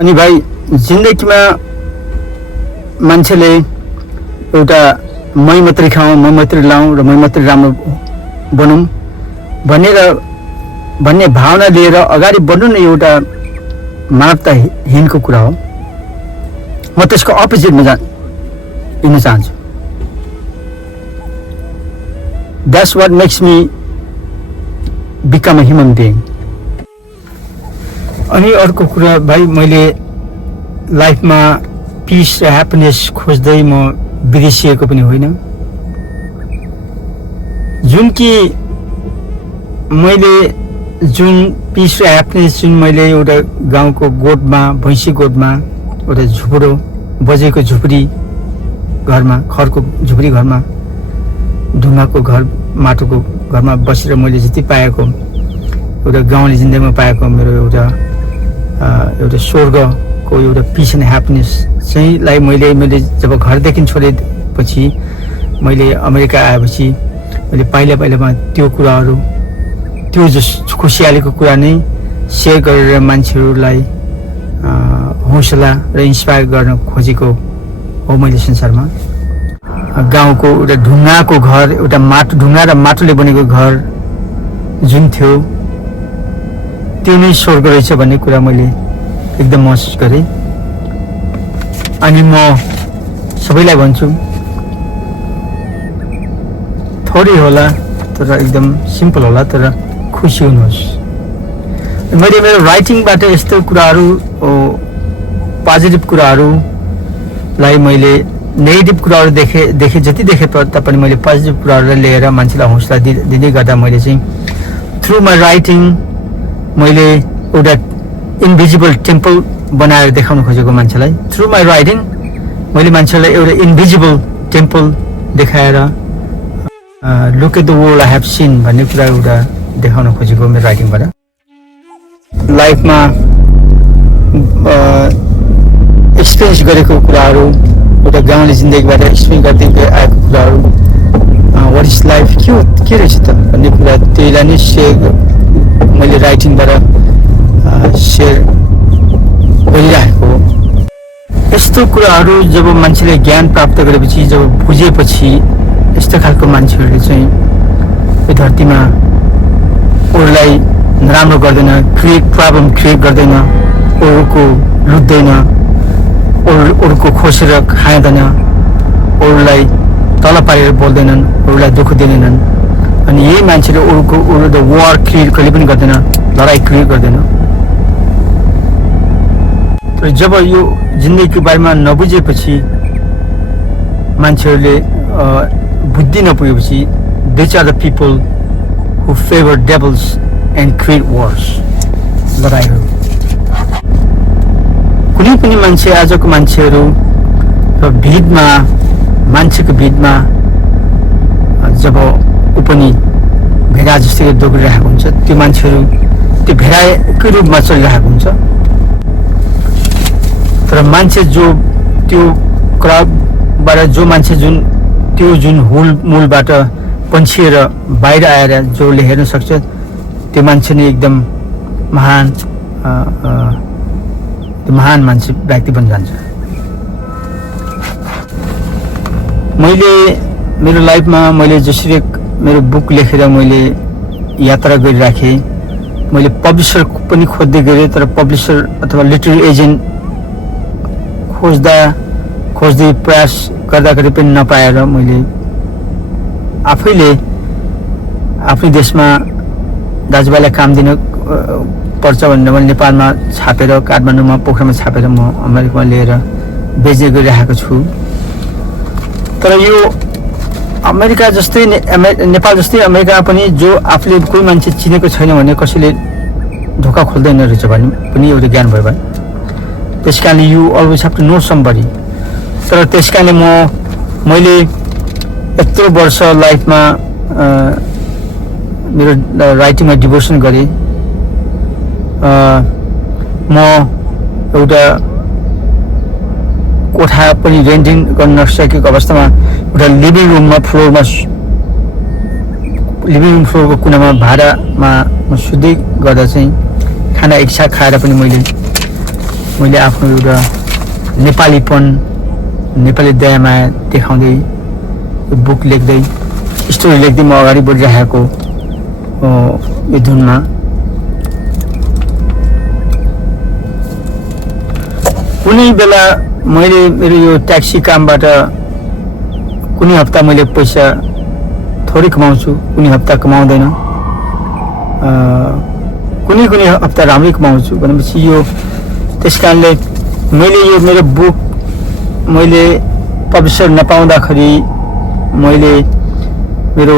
अनि भाइ जिन्दगीमा मान्छेले एउटा मै मात्रै खाउँ मै मात्रै लाउँ र मै मात्रै राम्रो बनौँ भन्ने भावना लिएर अगाडि बढ्नु नै एउटा मानवताहीनको कुरा हो। म त्यसको अपोजिटमा हिँड्न चाहन्छु। That's what makes me become a human being. अनि अर्को कुरा भाइ, मैले लाइफमा पिस र ह्याप्पिनेस खोज्दै म विदेशिएको पनि होइन। जुन कि मैले जुन पिस र ह्याप्पिनेस जुन मैले एउटा गाउँको गोठमा, भैँसी गोठमा, एउटा झुपडो बजेको झुपडी घरमा, खरको झुपडी घरमा, ढुङ्गाको घर, माटोको घरमा बसेर मैले जति पाएको एउटा गाउँले जिन्दगीमा पाएको मेरो एउटा स्वर्गको एउटा पिस एन्ड ह्याप्पिनेस चाहिँलाई मैले जब घरदेखि छोडेपछि, मैले अमेरिका आएपछि मैले पहिलामा त्यो कुराहरू, त्यो जो खुसियालीको कुरा नै सेयर गरेर मान्छेहरूलाई हौसला र इन्सपायर गर्न खोजेको हो मैले संसारमा। गाउँको एउटा ढुङ्गाको घर, एउटा ढुङ्गा र माटोले बनेको घर जुन थियो त्यो नै स्वर्ग रहेछ भन्ने कुरा मैले एकदम महसुस गरेँ। अनि म सबैलाई भन्छु, थोरै होला तर एकदम सिम्पल होला तर खुसी हुनुहोस्। मैले मेरो राइटिङबाट यस्तो कुराहरू, पोजिटिभ कुराहरूलाई मैले नेगेटिभ कुराहरू देखेँ जति देखे तापनि मैले पोजिटिभ कुराहरूलाई लिएर मान्छेलाई हौसला दिँदै गर्दा मैले चाहिँ थ्रु माई राइटिङ मैले एउटा इन्भिजिबल टेम्पल बनाएर देखाउन खोजेको मान्छेलाई। थ्रु माई राइटिङ मैले मान्छेलाई एउटा इन्भिजिबल टेम्पल देखाएर look at the world I have seen भन्ने कुरा एउटा देखाउन खोजेको मेरो राइटिङबाट। लाइफमा एक्सपिरियन्स गरेको कुराहरू, एउटा गाउँले जिन्दगीबाट एक्सपिरियन्स गर्दै आएको कुराहरू, वाट इज लाइफ, के रहेछ त भन्ने कुरा, त्यहीलाई नै मैले राइटिङबाट सेयर गरिरहेको हो। यस्तो कुराहरू जब मान्छेले ज्ञान प्राप्त गरेपछि, जब बुझेपछि, यस्तो खालको मान्छेहरूले चाहिँ यो धरतीमा अरूलाई नराम्रो गर्दैन, प्रब्लम क्रिएट गर्दैन, अरूको लुट्दैन, अरूको खोसेर खाँदैन, अरूलाई तल पारेर बोल्दैनन्, अरूलाई दुःख दिँदैनन्। अनि यही मान्छेले अरू द वार क्रिएट कहिले पनि गर्दैन, लडाइँ क्रिएट गर्दैन। तर जब यो जिन्दगीको बारेमा नबुझेपछि, मान्छेहरूले बुद्धि नपुगेपछि, this are the people who favour devils and create wars, लडाइँहरू। कुनै पनि मान्छे, आजको मान्छेहरू र भिडमा, मान्छेको भिडमा जब ऊ पनि भेडा जस्तै दौडिरहेको हुन्छ, त्यो मान्छेहरू त्यो भेडाकै रूपमा चलिरहेको हुन्छ। तर मान्छे जो त्यो क्राउडबाट जो मान्छे जुन हुलमुलबाट पन्छिएर बाहिर आएर जसले हेर्न सक्छ, त्यो मान्छे नै एकदम महान मान्छे, व्यक्ति बन्न जान्छ। मैले मेरो लाइफमा मैले जसरी मेरो बुक लेखेर मैले यात्रा गरिराखेँ, मैले पब्लिसर पनि खोज्दै गरेँ, तर पब्लिसर अथवा लिटरेरी एजेन्ट खोज्दै प्रयास गर्दाखेरि पनि नपाएर मैले आफैले आफ्नै देशमा दाजुभाइलाई काम दिन पर्छ भनेर मैले नेपालमा छापेर, काठमाडौँमा, पोखरामा छापेर म अमेरिकामा लिएर बेच्दै गरिरहेको छु। तर यो अमेरिका जस्तै, नेपाल जस्तै अमेरिका पनि जो आफूले कोही मान्छे चिनेको छैन भने कसैले ढोका खोल्दैन रहेछ भन्ने पनि एउटा ज्ञान भयो भाइ। त्यस कारणले you always have to know somebody. तर त्यस कारणले मैले यत्रो वर्ष लाइफमा मेरो राइटिङमा डिभोसन गरेँ। म एउटा कोठा पनि रेन्टिङ गर्न नसकेको अवस्थामा एउटा लिभिङ रुममा फ्लोरमा लिभिङ रुम फ्लोरको कुनामा भाडामा म सुत्दै गर्दा चाहिँ खाना एकसाथ खाएर पनि मैले आफ्नो एउटा नेपालीपन नेपाली दयामाया देखाउँदै बुक लेख्दै स्टोरी लेख्दै म अगाडि बढिरहेको यो धुनमा कुनै बेला मैले मेरो यो ट्याक्सी कामबाट कुनै हप्ता मैले पैसा थोरै कमाउँछु, कुनै हप्ता कमाउँदैन, कुनै हप्ता राम्रै कमाउँछु भनेपछि यो त्यस कारणले मैले यो मेरो बुक मैले पब्लिसर नपाउँदाखेरि मैले मेरो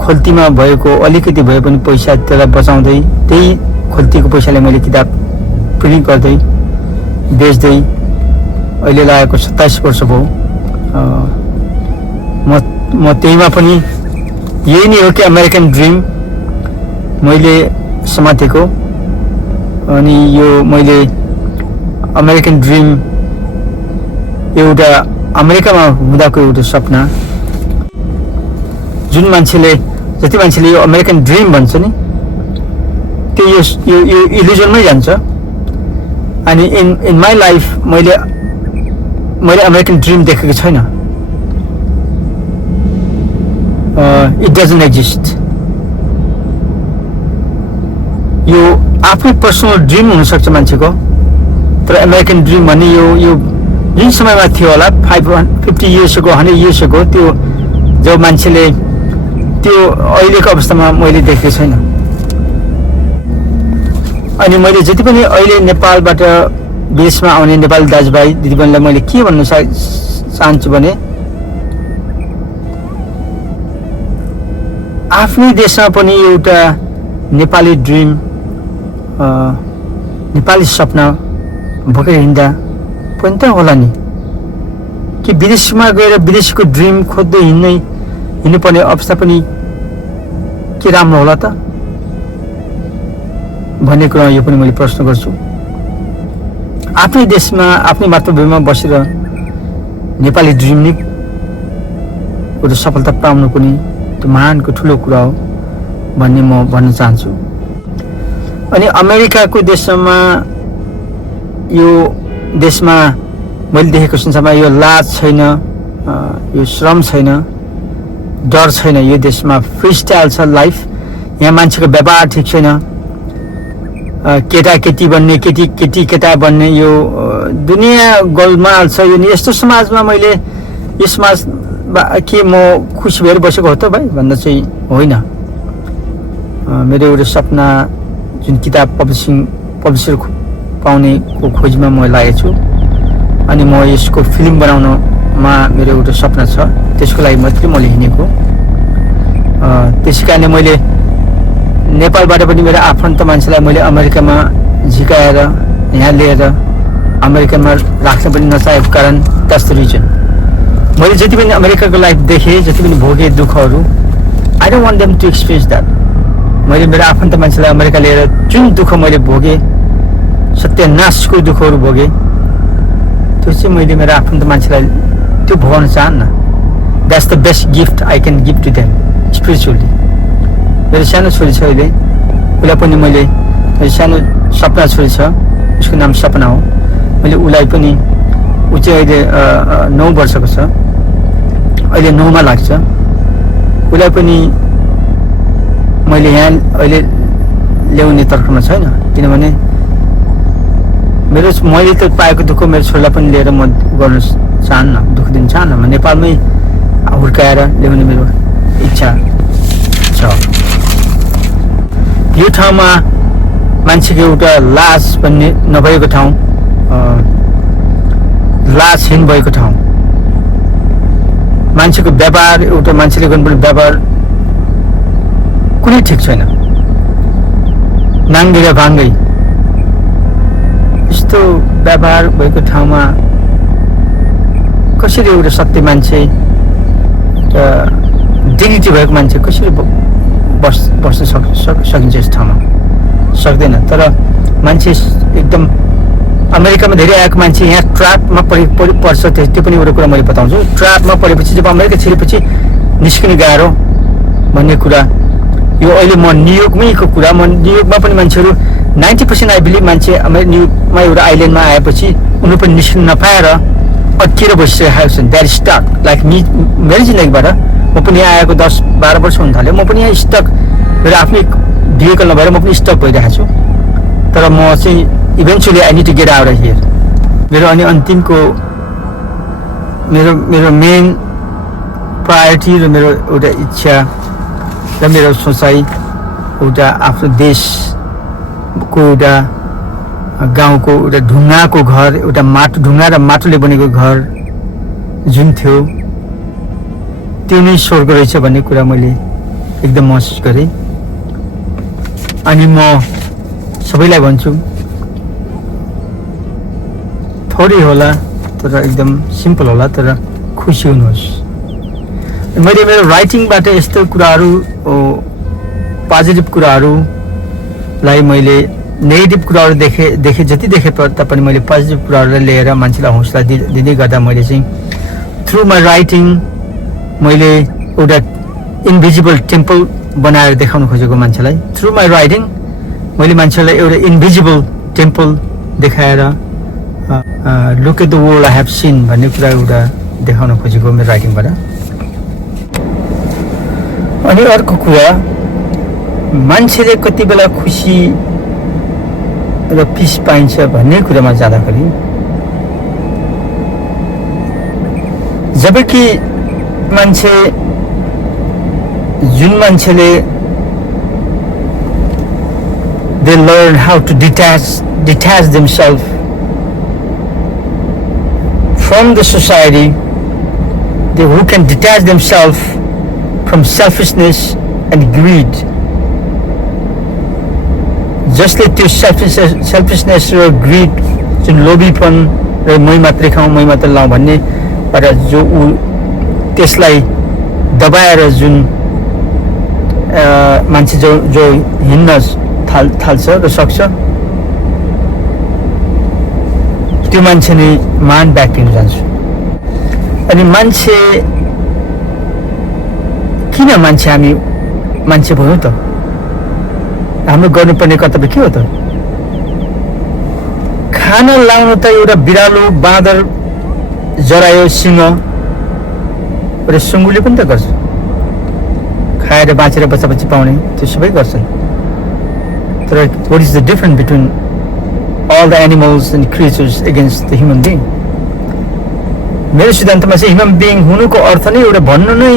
खोल्तीमा भएको अलिकति भए पनि पैसा त्यसलाई बचाउँदै त्यही खोल्तीको पैसाले मैले किताब प्रिन्ट गर्दै बेच्दै अहिले लागेको 27 वर्ष भयो। म त्यहीमा पनि यही नै हो कि अमेरिकन ड्रिम मैले समातेको। अनि यो मैले अमेरिकन ड्रिम एउटा अमेरिकामा हुँदाको एउटा सपना, जुन मान्छेले जति मान्छेले यो अमेरिकन ड्रिम भन्छ नि त्यो यो इल्युजनमै जान्छ। अनि इन माई लाइफ मैले अमेरिकन ड्रिम देखेको छैन। It doesn't exist. यो आफ्नै पर्सनल ड्रिम हुनसक्छ मान्छेको, तर अमेरिकन ड्रिम भन्ने यो जुन समयमा थियो होला 50 इयर्स अगो 100 इयर्स अगो त्यो जब मान्छेले त्यो अहिलेको अवस्थामा मैले देखेको छैन। अनि मैले जति पनि अहिले नेपालबाट विदेशमा आउने नेपाली दाजुभाइ दिदीबहिनीलाई मैले के भन्न चाहन्छु भने आफ्नै देशमा पनि एउटा नेपाली ड्रिम नेपाली सपना बोकेर हिँड्दा पनि त होला नि, कि विदेशमा गएर विदेशीको ड्रिम खोज्दै हिँड्नुपर्ने अवस्था पनि के राम्रो होला त भन्ने कुरा यो पनि मैले प्रश्न गर्छु। आफ्नै देशमा आफ्नै मातृभूमिमा बसेर नेपाली ड्रिम नै एउटा सफलता पाउनुको नि त्यो महानको ठुलो कुरा हो भन्ने म भन्न चाहन्छु। अनि अमेरिकाको देशमा यो देशमा मैले देखेको संसारमा यो लाज छैन, यो श्रम छैन, डर छैन। यो देशमा फ्री स्टाइल छ लाइफ। यहाँ मान्छेको व्यवहार ठिक छैन। केटा केटी बन्ने केटी केटा बन्ने यो दुनियाँ गोलमाल छ। यो यस्तो समाजमा मैले यो समाज के म खुसी भएर बसेको हो त भाइ भन्दा चाहिँ होइन। मेरो एउटा सपना जुन किताब पब्लिसर पाउनेको खोजीमा म लागेको छु। अनि म यसको फिल्म बनाउनमा मेरो एउटा सपना छ, त्यसको लागि मात्रै मैले हिँडेको। त्यसै कारणले मैले नेपालबाट पनि मेरो आफन्त मान्छेलाई मैले अमेरिकामा झिकाएर यहाँ लिएर अमेरिकामा राख्न पनि नचाहेको कारण द्याट्स द रिजन। मैले जति पनि अमेरिकाको लाइफ देखेँ, जति पनि भोगेँ दुःखहरू, I don't want them to experience that. मैले मेरो आफन्त मान्छेलाई अमेरिका लिएर जुन दुःख मैले भोगेँ, सत्यनाशको दुःखहरू भोगेँ, त्यो चाहिँ मैले मेरो आफन्त मान्छेलाई त्यो भोगाउन चाहन्न। That's the best gift I can give to them spiritually. मेरो सानो छोरी छ अहिले, उसलाई पनि मैले मेरो सानो सपना छोरी छ, उसको नाम सपना हो। मैले उसलाई पनि ऊ चाहिँ अहिले 9 वर्षको छ, अहिले 9 मा लाग्छ। उसलाई पनि मैले यहाँ अहिले ल्याउने तर्खमा छैन, किनभने मैले त पाएको दुःख मेरो छोरीलाई पनि लिएर म गर्न चाहन्न, दुःख दिन चाहन्न। म नेपालमै हुर्काएर ल्याउने मेरो इच्छा छ। यो ठाउँमा मान्छेको एउटा लाज भन्ने नभएको ठाउँ, लाजहीन भएको ठाउँ, मान्छेको व्यवहार एउटा मान्छेले गर्नुपर्ने व्यवहार कुनै ठिक छैन। नाङ्गे र भाङ्गै यस्तो व्यवहार भएको ठाउँमा कसरी एउटा सत्य मान्छे डिग्निटी भएको मान्छे कसरी बस्न सकिन्छ यस ठाउँमा? सक्दैन। तर मान्छे एकदम अमेरिकामा धेरै आएको मान्छे यहाँ ट्र्यापमा पर्छ, त्यो पनि एउटा कुरा मैले बताउँछु। ट्र्यापमा परेपछि जब अमेरिका छिरेपछि निस्किनु गाह्रो भन्ने कुरा यो अहिले म न्युयोर्कमैको कुरा म न्युयोर्कमा पनि मान्छेहरू 90% आई बिलिभ मान्छे न्युयोर्कमा एउटा आइल्यान्डमा आएपछि उनीहरू पनि निस्किन नपाएर अट्किएर बसिरहेका छन् द्याट स्टक लाइक मेरो जिन्दगीबाट म पनि आएको 10-12 वर्ष हुन थाल्यो म पनि यहाँ स्टक मेरो आफ्नै भेहिकल नभएर म पनि स्टक भइरहेको छु तर म चाहिँ eventually I need to get out of here मेरो अनि अन्तिमको मेरो मेन प्रायोरिटी र मेरो एउटा इच्छा र मेरो सोचाइ एउटा आफ्नो देशको एउटा गाउँको एउटा ढुङ्गाको घर एउटा ढुङ्गा र माटोले बनेको घर जुन थियो त्यो नै स्वर्ग रहेछ भन्ने कुरा मैले एकदम महसुस गरेँ अनि म सबैलाई भन्छु थोरै होला तर एकदम सिम्पल होला तर खुसी हुनुहोस् मैले मेरो राइटिङबाट यस्तो कुराहरू पोजिटिभ कुराहरूलाई मैले नेगेटिभ कुराहरू देखेँ जति देखे तापनि मैले पोजिटिभ कुराहरूलाई लिएर मान्छेलाई हौसला दिँदै गर्दा मैले चाहिँ थ्रु माई राइटिङ मैले एउटा इन्भिजिबल टेम्पल बनाएर देखाउन खोजेको मान्छेलाई थ्रु माई राइटिङ मैले मान्छेलाई एउटा इन्भिजिबल टेम्पल देखाएर look at the world I have seen भन्ने कुरा एउटा देखाउन खोजेको मेरो राइटिङबाट अनि अर्को कुरा मान्छेले कति बेला खुसी र पिस पाइन्छ भन्ने कुरामा जाँदाखेरि जबकि जुन मान्छेले they learn how to detach themselves from the society who can detach themselves from selfishness and greed जसले त्यो selfishness र greed जुन लोभीपन र मै मात्रै खाउँ मै मात्र लाउँ भन्ने जो त्यसलाई दबाएर जुन मान्छे जो हिँड्न थाल्छ र सक्छ त्यो मान्छे नै मान ब्याक्टिन जान्छ अनि किन हामी मान्छे भयौँ त हाम्रो गर्नुपर्ने कर्तव्य के हो त खाना लाउनु त एउटा बिरालो बाँदर जरायो सिंह र सुँगुरले पनि त गर्छ खाएर बाँचेर बच्चा पाउने त्यो सबै गर्छन् तर what is the difference between all the animals and creatures against the human being मेरो सिद्धान्तमा चाहिँ ह्युमन बिइङ हुनुको अर्थ नै एउटा भन्नु नै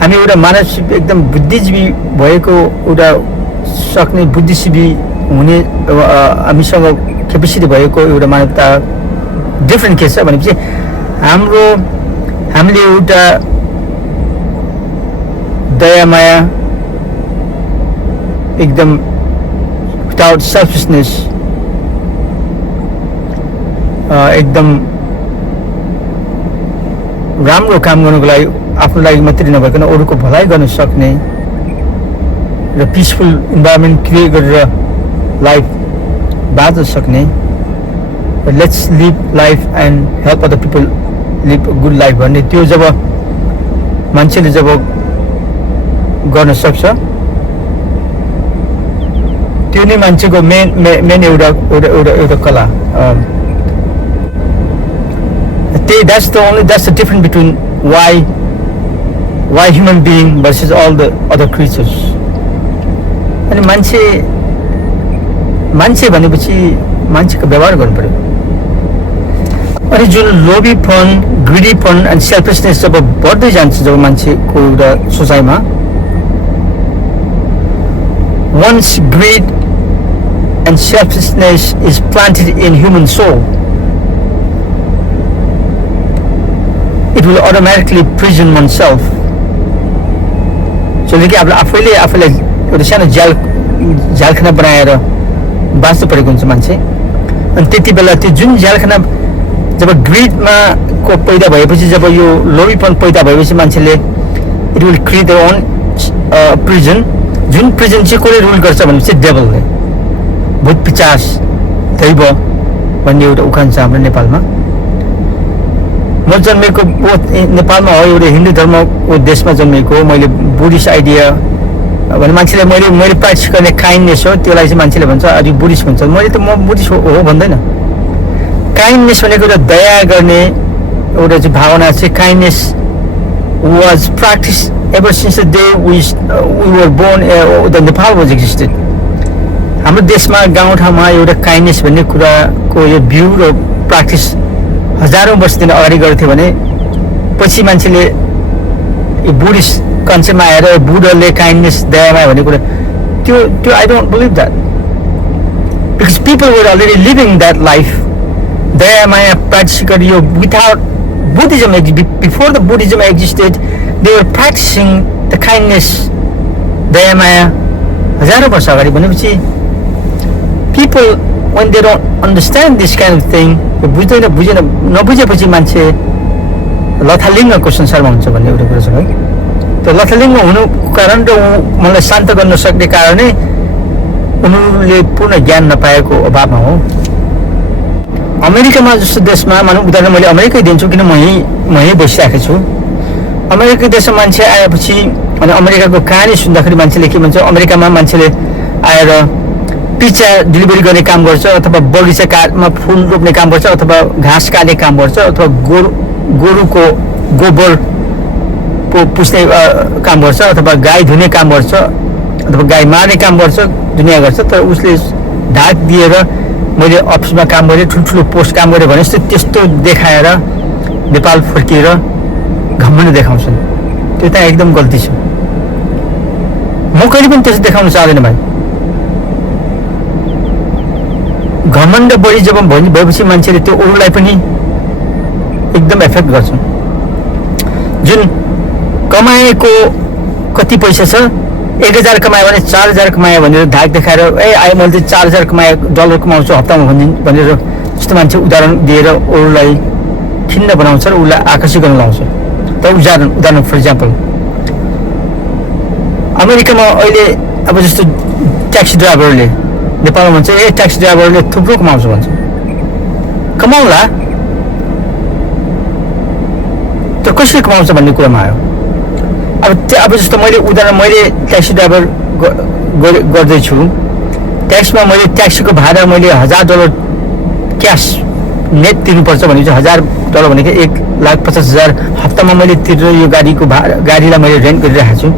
हामी एउटा मानसिक एकदम बुद्धिजीवी भएको एउटा सक्ने बुद्धिजीवी हुने हामीसँग क्यापेसिटी भएको एउटा मानवता डिफ्रेन्ट के छ भनेपछि हामीले एउटा दया माया एकदम विदाउट सेल्फिशनेस एकदम राम्रो काम गर्नको लागि आफ्नो लागि मात्रै नभइकन अरूको भलाइ गर्न सक्ने र पिसफुल इन्भाइरोमेन्ट क्रिएट गरेर लाइफ बाँच्न सक्ने let's live life and help other people live good life भन्ने त्यो जब मान्छेले जब गर्न सक्छ त्यो नै मान्छेको मेन एउटा कला that's the difference between why human being versus all the other creatures अनि मान्छे भनेपछि मान्छेको व्यवहार गर्नु पर्यो अनि जुन लोभीपन ग्रिडीपन एन्ड सेल्फिशनेस जब बढ्दै जान्छ जब मान्छेको एउटा सोचाइमा once greed and selfishness is planted in human soul it will automatically prison oneself so कि आफैले एउटा सानो जालखाना बनाएर बाँच्नु परेको हुन्छ मान्छे अनि त्यति बेला त्यो जुन जालखाना जब ग्रिडमा को पैदा भएपछि जब यो लोभीपन पैदा भएपछि मान्छेले it will create their own prison जुन प्रिजन चाहिँ कसले रुल गर्छ भनेपछि डेभलले भूत पिचास दैव भन्ने एउटा उखान छ हाम्रो नेपालमा म जन्मेको नेपालमा हो एउटा हिन्दू धर्मको देशमा जन्मेको मैले बुद्धिस्ट आइडिया भने मान्छेले मैले प्र्याक्टिस गर्ने काइन्डनेस हो त्यसलाई चाहिँ मान्छेले भन्छ अलिक बुढिस भन्छ मैले त म बुढिस हो भन्दैन काइन्डनेस भनेको एउटा दया गर्ने एउटा चाहिँ भावना चाहिँ kindness was practice ever since the day we were born the Nepal was existed हाम्रो देशमा गाउँठाउँमा एउटा काइन्डनेस भन्ने कुराको यो भ्यू र प्र्याक्टिस हजारौँ वर्षदेखि अगाडि गर्थ्यो भने पछि मान्छेले यो बुढिस कन्सेप्टमा आएर बुढहरूले काइन्डनेस दयामाया भन्ने कुरा त्यो I don't believe that because people were already living that life दयामाया प्र्याक्टिस गरियो without Buddhism before the Buddhism existed they were practicing the kindness दयामाया हजारौँ वर्ष अगाडि भनेपछि people when they don't understand this kind of thing बुझ्दैन नबुझेपछि मान्छे लथालिङ्गको संसारमा हुन्छ भन्ने एउटा कुरा छ है त्यो लथालिङ्ग हुनुको कारण र मलाई शान्त गर्न सक्ने कारणै उनीहरूले पूर्ण ज्ञान नपाएको अभावमा हो अमेरिकामा जस्तो देशमा मानौँ उदाहरण मैले अमेरिकै दिन्छु किन म यहीँ बसिरहेको छु अमेरिका देशमा मान्छे आएपछि अनि अमेरिकाको कहानी सुन्दाखेरि मान्छेले के भन्छ अमेरिकामा मान्छेले आएर पिज्जा डेलिभरी गर्ने काम गर्छ अथवा बगैँचामा फुल रोप्ने काम गर्छ अथवा घाँस काट्ने काम गर्छ अथवा गोरुको गोबर पुस्ने काम गर्छ अथवा गाई धुने काम गर्छ अथवा गाई मार्ने काम गर्छ दुनियाँ गर्छ तर उसले ढाक दिएर मैले अफिसमा काम गरेँ ठुल्ठुलो पोस्ट काम गरेँ भने त्यस्तो देखाएर नेपाल फर्किएर घमण्ड देखाउँछन् त्यो त एकदम गल्ती छ म कहिले पनि त्यस्तो देखाउन चाहदैन भाइ घमण्ड बढी जब भएपछि मान्छेले त्यो अरूलाई पनि एकदम एफेक्ट गर्छ जुन कमाएको कति पैसा छ 1000 कमायो भने 4000 कमायो भनेर धाक देखाएर आयो मैले चाहिँ 4000 कमाए डलर कमाउँछु हप्तामा भनेर जस्तो मान्छे उदाहरण दिएर अरूलाई खिन्न बनाउँछ र उसलाई आकर्षित गर्न लाउँछ त उदाहरण फर इक्जाम्पल अमेरिकामा अहिले अब जस्तो ट्याक्सी ड्राइभरले नेपालमा भन्छ ट्याक्सी ड्राइभरले थुप्रो कमाउँछ भन्छ कमाउला त्यो कसरी कमाउँछ भन्ने कुरामा आयो अब जस्तो मैले उदाहरण मैले ट्याक्सी ड्राइभर गर्दैछु ट्याक्सीमा मैले ट्याक्सीको भाडा मैले $1000 क्यास नेट तिर्नुपर्छ भने चाहिँ $1000 भनेको 1,50,000 हप्तामा मैले तिरेर यो गाडीलाई मैले रेन्ट गरिरहेको छु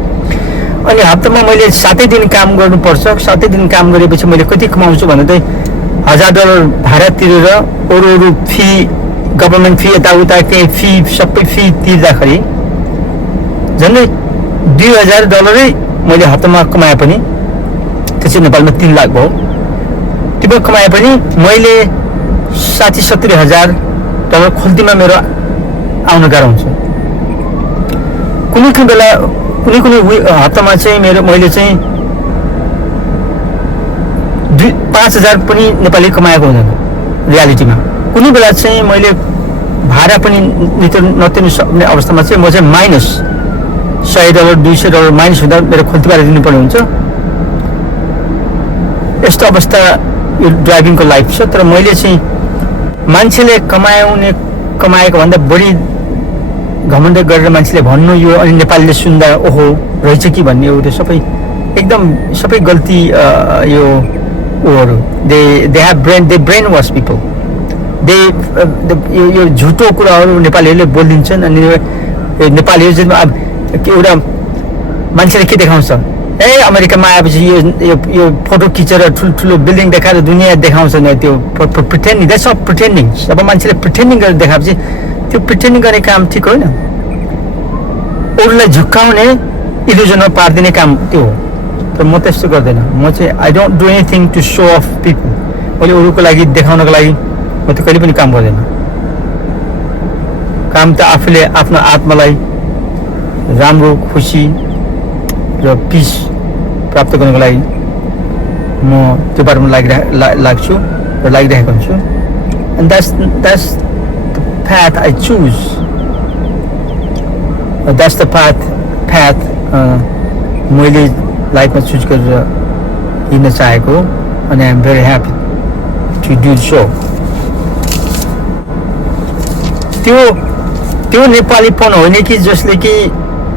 अनि हप्तामा मैले 7 दिन काम गर्नुपर्छ 7 दिन काम गरेपछि मैले कति कमाउँछु भने चाहिँ $1000 भाडा तिरेर अरू फी गभर्मेन्ट फी यताउता केही फी सबै फी तिर्दाखेरि झन्डै $2000 मैले हप्तामा कमाए पनि त्यसै नेपालमा 3 लाख भयो त्यो कमाए पनि मैले 60-70 हजार डलर खोल्तीमा मेरो आउन गाह्रो हुन्छ कुनै बेला कुनै हप्तामा चाहिँ मैले चाहिँ 5,000 पनि नेपाली कमाएको हुँदैन रियालिटीमा कुनै बेला चाहिँ मैले भाडा पनि नतिर्न सक्ने अवस्थामा चाहिँ म चाहिँ माइनस $100 $200 माइनस हुँदा मेरो खोल्तीबाट दिनुपर्ने हुन्छ यस्तो अवस्था यो ड्राइभिङको लाइफ छ तर मैले चाहिँ मान्छेले कमाएको भन्दा बढी घमण्ड गरेर मान्छेले भन्नु यो अनि नेपालीले सुन्दा ओहो रहेछ कि भन्ने हो त्यो सबै गल्ती यो ओहरू दे ब्रेन वास पिपल यो झुटो कुराहरू नेपालीहरूले बोलिदिन्छन् अनि नेपालीहरू चाहिँ एउटा मान्छेले के देखाउँछ अमेरिकामा आएपछि यो फोटो खिचेर ठुल्ठुलो बिल्डिङ देखाएर दुनियाँ देखाउँछ नि त्यो प्रिटेन्डिङ द्याट्स अफ प्रिटेन्डिङ अब मान्छेले प्रिटेन्डिङ गरेर देखाएपछि त्यो प्रिटेन्डिङ गर्ने काम ठिक होइन अरूलाई झुक्काउने इल्युजनमा पारिदिने काम त्यो हो तर म त्यस्तो गर्दैन म चाहिँ I don't do anything to so of people मैले अरूको लागि देखाउनको लागि म त कहिले पनि काम गर्दैन काम त आफूले आफ्नो आत्मालाई राम्रो खुसी र पिस प्राप्त गर्नको लागि म त्यो बारेमा लाग्छु र लागिरहेको हुन्छु and that's the path I choose that's the path मैले लाइफमा चुज गरेर हिँड्न चाहेको अनि I am very happy to do so त्यो नेपालीपन होइन कि जसले कि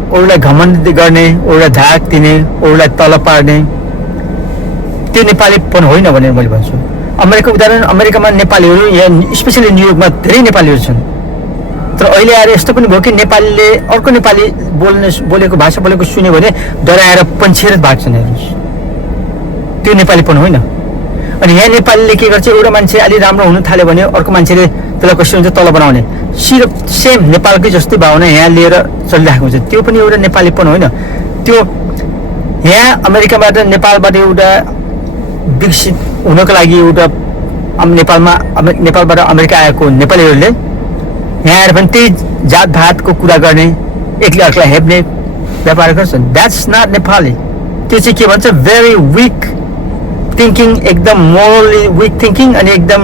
अरूलाई घमण्ड गर्ने, अरूलाई धाक दिने, अरूलाई तल पार्ने, त्यो नेपालीपन होइन भनेर मैले भन्छु। उदाहरण अमेरिकामा नेपालीहरू, यहाँ स्पेसली न्युयोर्कमा धेरै नेपालीहरू छन्, तर अहिले आएर यस्तो पनि भयो कि नेपालीले अर्को नेपाली बोलेको भाषा बोलेको सुन्यो भने डराएर पन्छेर भाग्छन्। हेर्नुहोस्, त्यो नेपालीपन होइन। अनि यहाँ नेपालीले के गर्छ, एउटा मान्छे अलि राम्रो हुन थाल्यो भने अर्को मान्छेले त्यसलाई कसरी हुन्छ तल बनाउने, सिर्फ सेम नेपालकै जस्तै भावना यहाँ लिएर चलिरहेको हुन्छ। त्यो पनि एउटा नेपालीपन होइन। त्यो यहाँ अमेरिकाबाट नेपालबाट एउटा विकसित हुनको लागि एउटा नेपालबाट अमेरिका आएको नेपालीहरूले यहाँ आएर पनि त्यही जातभातको कुरा गर्ने, एकले अर्कालाई हेप्ने व्यापार गर्छन्। That's not Nepali. त्यो चाहिँ के भन्छ, भेरी विक थिङ्किङ, एकदम मोरली विक थिङ्किङ, अनि एकदम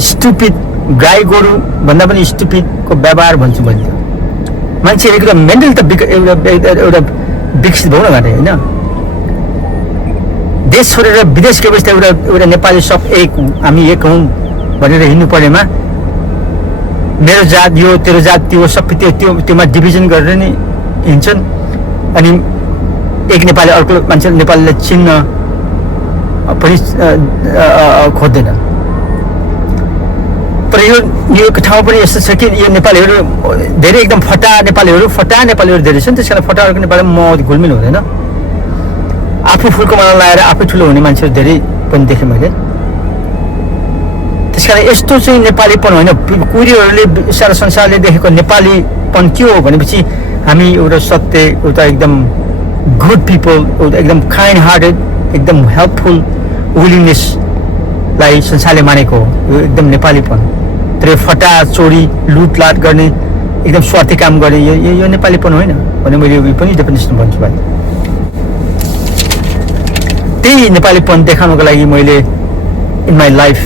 स्टुपिड, गाई गोरु भन्दा पनि स्टुपिडको व्यवहार भन्छु मैले। मान्छेहरू एकदम मेन्टल त एउटा विकसित भउन घटे होइन। देश छोडेर विदेश गएपछि एउटा नेपाली सब एक, हामी एक हौँ भनेर हिँड्नु पर्नेमा मेरो जात यो, तेरो जात त्यो, सबै त्योमा डिभिजन गरेर नि हिँड्छन्। अनि एक नेपाली अर्को मान्छे नेपालीलाई चिन्न पनि खोज्दैन। तर यो ठाउँ पनि यस्तो छ कि यो नेपालीहरू धेरै एकदम फटा नेपालीहरू धेरै छन्। त्यस कारण फटाहरूको नेपालीमा म घुलमिल हुँदैन। आफू फुलको माला लगाएर आफै ठुलो हुने मान्छेहरू धेरै पनि देखेँ मैले। त्यस कारण यस्तो चाहिँ नेपालीपन होइन। कुरीहरूले सारा संसारले देखेको नेपालीपन के हो भनेपछि हामी एउटा सत्य, एउटा एकदम गुड पिपल, एउटा एकदम काइन्ड हार्टेड, एकदम हेल्पफुल विलिङनेसलाई संसारले मानेको हो। यो एकदम नेपालीपन। तर यो फटा चोरी लुटलाट गर्ने, एकदम स्वार्थी काम गर्ने, यो नेपालीपन होइन भने मैले यो पनि डेफिनेसन भन्छु भाइ। त्यही नेपालीपन देखाउनको लागि मैले इन माई लाइफ,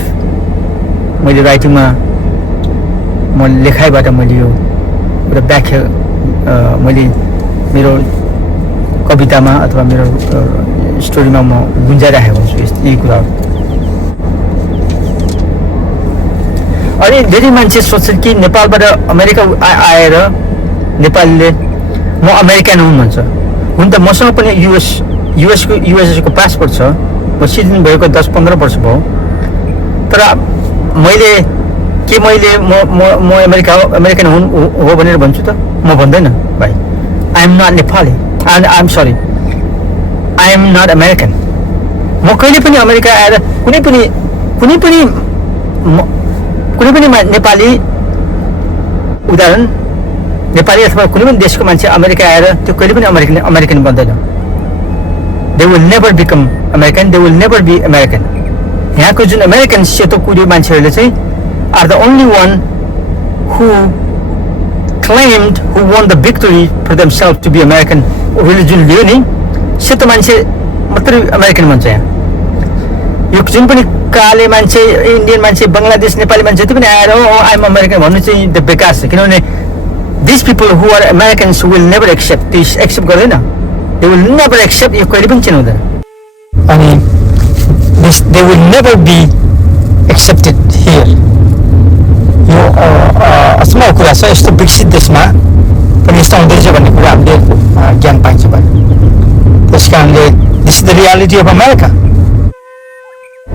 मैले राइटिङमा, म लेखाइबाट मैले यो एउटा व्याख्या मैले मेरो कवितामा अथवा मेरो स्टोरीमा म गुन्जाइराखेको हुन्छु यही कुराहरू। अनि धेरै मान्छे सोच्छन् कि नेपालबाट अमेरिका आएर नेपालीले म अमेरिकन हुँ भन्छ। हुन त मसँग पनि युएसएको पासपोर्ट छ, म सिटिजन भएको 10-15 वर्ष भयो। तर मैले म अमेरिकन हो भनेर भन्छु त? म भन्दैन भाइ। I am not Nepali, I am sorry, I am not American. म कहिले पनि अमेरिका आएर कुनै पनि नेपाली, उदाहरण नेपाली अथवा कुनै पनि देशको मान्छे अमेरिका आएर त्यो कहिले पनि अमेरिकन बन्दैन। They will never become American, they will never be American. यहाँको जुन अमेरिकन सेतो कुरी मान्छेहरूले चाहिँ are the only one who claimed, who won the victory for themselves to be American. उसले जुन लियो नि, सेतो मान्छे मात्रै अमेरिकन भन्छ यहाँ। यो जुन पनि काले मान्छे, इन्डियन मान्छे, बङ्गलादेश नेपाली मान्छे जति पनि आएर आई एम अमेरिकन भन्नु चाहिँ त्यो बेकार छ। किनभने this people who are Americans will never accept, त्यो एक्सेप्ट गर्दैन। दे विल नेभर एक्सेप्ट, यो कहिले पनि चिनाउँदैन। अनि they will never be accepted here. यो अचम्मको कुरा छ। यस्तो विकसित देशमा पनि यस्तो हुँदैछ भन्ने कुरा हामीले ज्ञान पाइन्छ भने। त्यस कारणले this is the reality of America.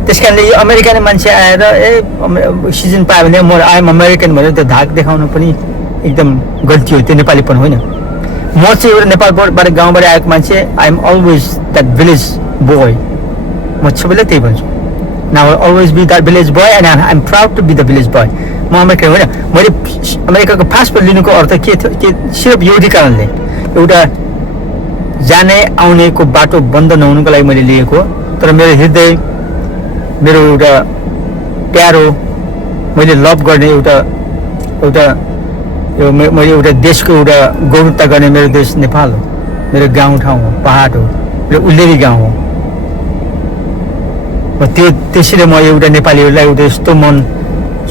त्यस कारणले यो अमेरिकन मान्छे आएर सिजन पायो भने म आई एम अमेरिकन भनेर त्यो धाक देखाउनु पनि एकदम गल्ती हो। त्यो नेपालीपन होइन। म चाहिँ एउटा नेपालबाट गाउँबाट आएको मान्छे। I am always that village boy. म सबैलाई त्यही भन्छु। Now always be that village boy and I am proud to be the village boy. म अमेरिकन होइन। मैले अमेरिकाको पासपोर्ट लिनुको अर्थ के थियो कि सिर्फ एउटै कारणले, एउटा जाने आउनेको बाटो बन्द नहुनुको लागि मैले लिएको। तर मेरो हृदय, मेरो एउटा प्यारो, मैले लभ गर्ने एउटा मैले एउटा देशको एउटा गौरवता गर्ने मेरो देश नेपाल हो। मेरो गाउँठाउँ हो, पहाड हो, मेरो उल्लेरी गाउँ हो। त्यसैले म एउटा नेपालीहरूलाई एउटा यस्तो मन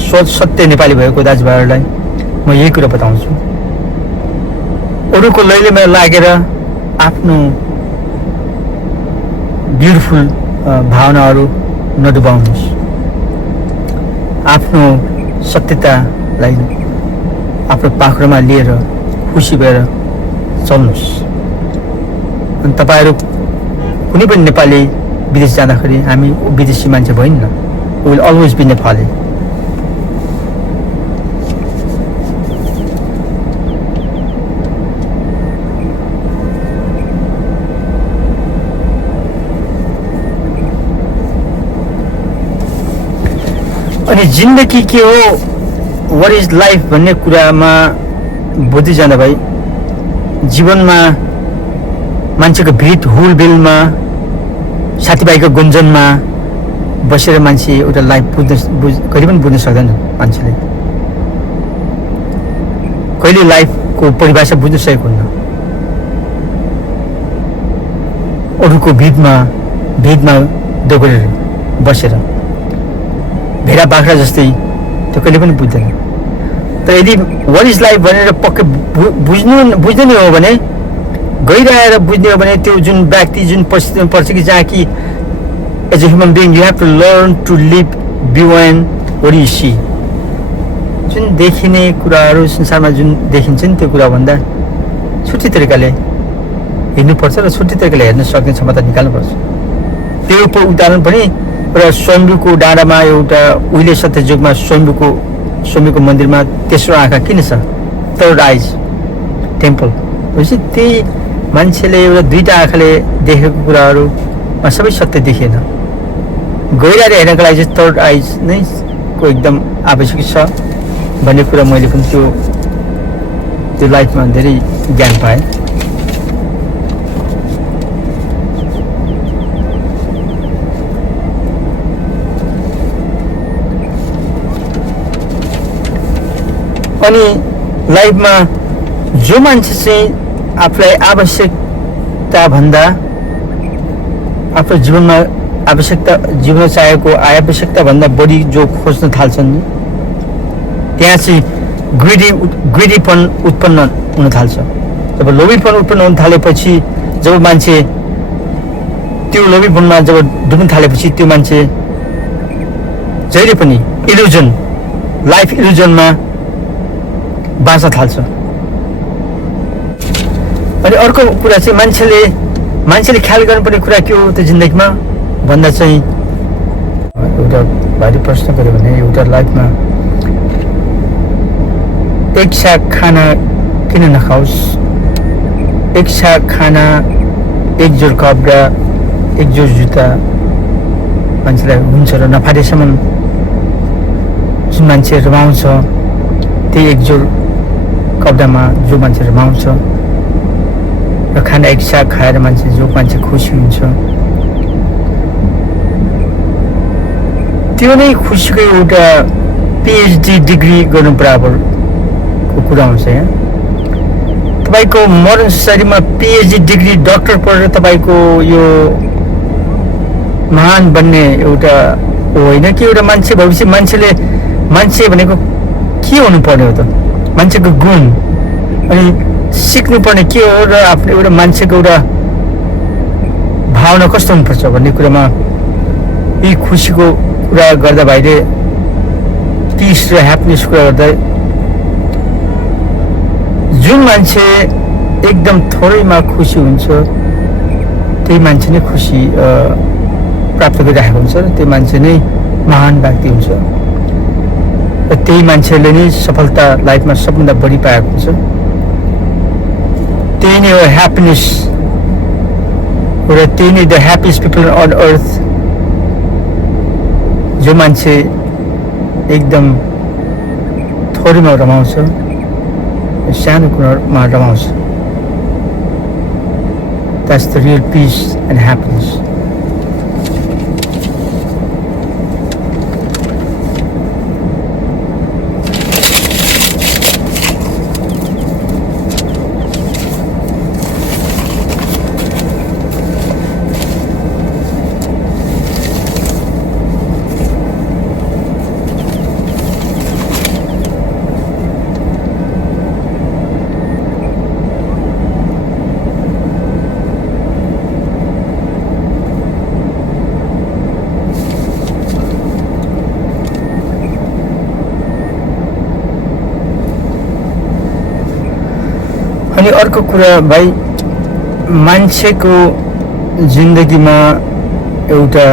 सत्य नेपाली भएको दाजुभाइहरूलाई म यही कुरा बताउँछु। अरूको लैलेमा लागेर आफ्नो ब्युटिफुल भावनाहरू नडुबाउनुहोस्। आफ्नो सत्यतालाई आफ्नो पाखुरामा लिएर खुसी भएर चल्नुहोस्। अनि तपाईँहरू कुनै पनि नेपाली विदेश जाँदाखेरि हामी विदेशी मान्छे भइन्न, विल अलवेज बी नेपाली। अनि जिन्दगी के हो, वाट इज लाइफ भन्ने कुरामा बुझ्दै जाँदा भाइ जीवनमा मान्छेको भिड हुलबिलमा साथीभाइको गुन्जनमा बसेर मान्छे एउटा लाइफ कहिले पनि बुझ्न सक्दैन। मान्छेले कहिले लाइफको परिभाषा बुझ्न सकेको हुन्न। अरूको भिडमा दोगरेर बसेर भेडा बाख्रा जस्तै त्यो कहिले पनि बुझ्दैन। तर यदि वाट इज लाइफ भनेर पक्कै बुझ्नु नै हो भने, गइरहेर बुझ्ने हो भने, त्यो जुन व्यक्ति जुन परिस्थितिमा पर्छ कि जहाँ कि as a human being you have to learn to live beyond what you see. जुन देखिने कुराहरू संसारमा जुन देखिन्छ नि त्यो कुराभन्दा छुट्टै तरिकाले हेर्नुपर्छ र छुट्टै तरिकाले हेर्न सक्ने क्षमता निकाल्नुपर्छ। त्यो उदाहरण पनि र स्वयम्भूको डाँडामा एउटा उहिले सत्ययुगमा स्वयम्भूको मन्दिरमा तेस्रो आँखा किन छ, थर्ड आइज टेम्पल। भनेपछि त्यही मान्छेले एउटा दुईटा आँखाले देखेको कुराहरूमा सबै सत्य देखिएन। गहिराएर हेर्नको लागि चाहिँ थर्ड आइज नै को एकदम आवश्यक छ भन्ने कुरा मैले पनि त्यो लाइफमा धेरै ज्ञान पाएँ। अनि लाइफमा जो मान्छे चाहिँ आफूलाई आवश्यकताभन्दा आफ्नो जीवनमा जीवन चाहेको आवश्यकताभन्दा बढी जो खोज्न थाल्छन् त्यहाँ चाहिँ ग्रिडीपन उत्पन्न हुन थाल्छ। जब लोभीपन उत्पन्न हुन थालेपछि, जब मान्छे त्यो लोभीपनमा जब डुब्न थालेपछि त्यो मान्छे जहिले पनि लाइफ इल्युजनमा बाँच्न थाल्छ। अनि अर्को कुरा चाहिँ मान्छेले ख्याल गर्नुपर्ने कुरा के हो त जिन्दगीमा भन्दा चाहिँ एउटा भारी प्रश्न गऱ्यो भने एउटा लाइफमा एक साग खाना किन नखाओस्, एक साग खाना, एक जोर कपडा, एक जोर जुत्ता मान्छेलाई हुन्छ र नफाटेसम्म जुन मान्छे रमाउँछ त्यही एक जोर कपडामा जो मान्छे रमाउँछ र खाना एक साग खाएर जो मान्छे खुसी हुन्छ त्यो नै खुसीको एउटा पिएचडी डिग्री गर्नु बराबरको कुरा हुन्छ। यहाँ तपाईँको मोडर्न सोसाइटीमा पिएचडी डिग्री डक्टर पढेर तपाईँको यो महान बन्ने एउटा होइन कि एउटा मान्छे भविष्य मान्छे भनेको के हुनुपर्ने हो त, मान्छेको गुण अनि सिक्नुपर्ने के हो र आफ्नो एउटा मान्छेको एउटा भावना कस्तो हुनुपर्छ भन्ने कुरामा यी खुसीको कुरा गर्दा भाइले पिस र ह्याप्पिनेस कुरा गर्दा जुन मान्छे एकदम थोरैमा खुसी हुन्छ त्यही मान्छे नै खुसी प्राप्त गरिरहेको हुन्छ र त्यो मान्छे नै महान व्यक्ति हुन्छ र त्यही मान्छेले नै सफलता लाइफमा सबभन्दा बढी पाएको हुन्छ। त्यही नै हो ह्याप्पिनेस र त्यही नै the happiest people on earth. जो मान्छे एकदम थोरैमा रमाउँछ, सानो कुरामा रमाउँछ, that's the real peace and happiness. अनि अर्को कुरा भाइ मान्छेको जिन्दगीमा एउटा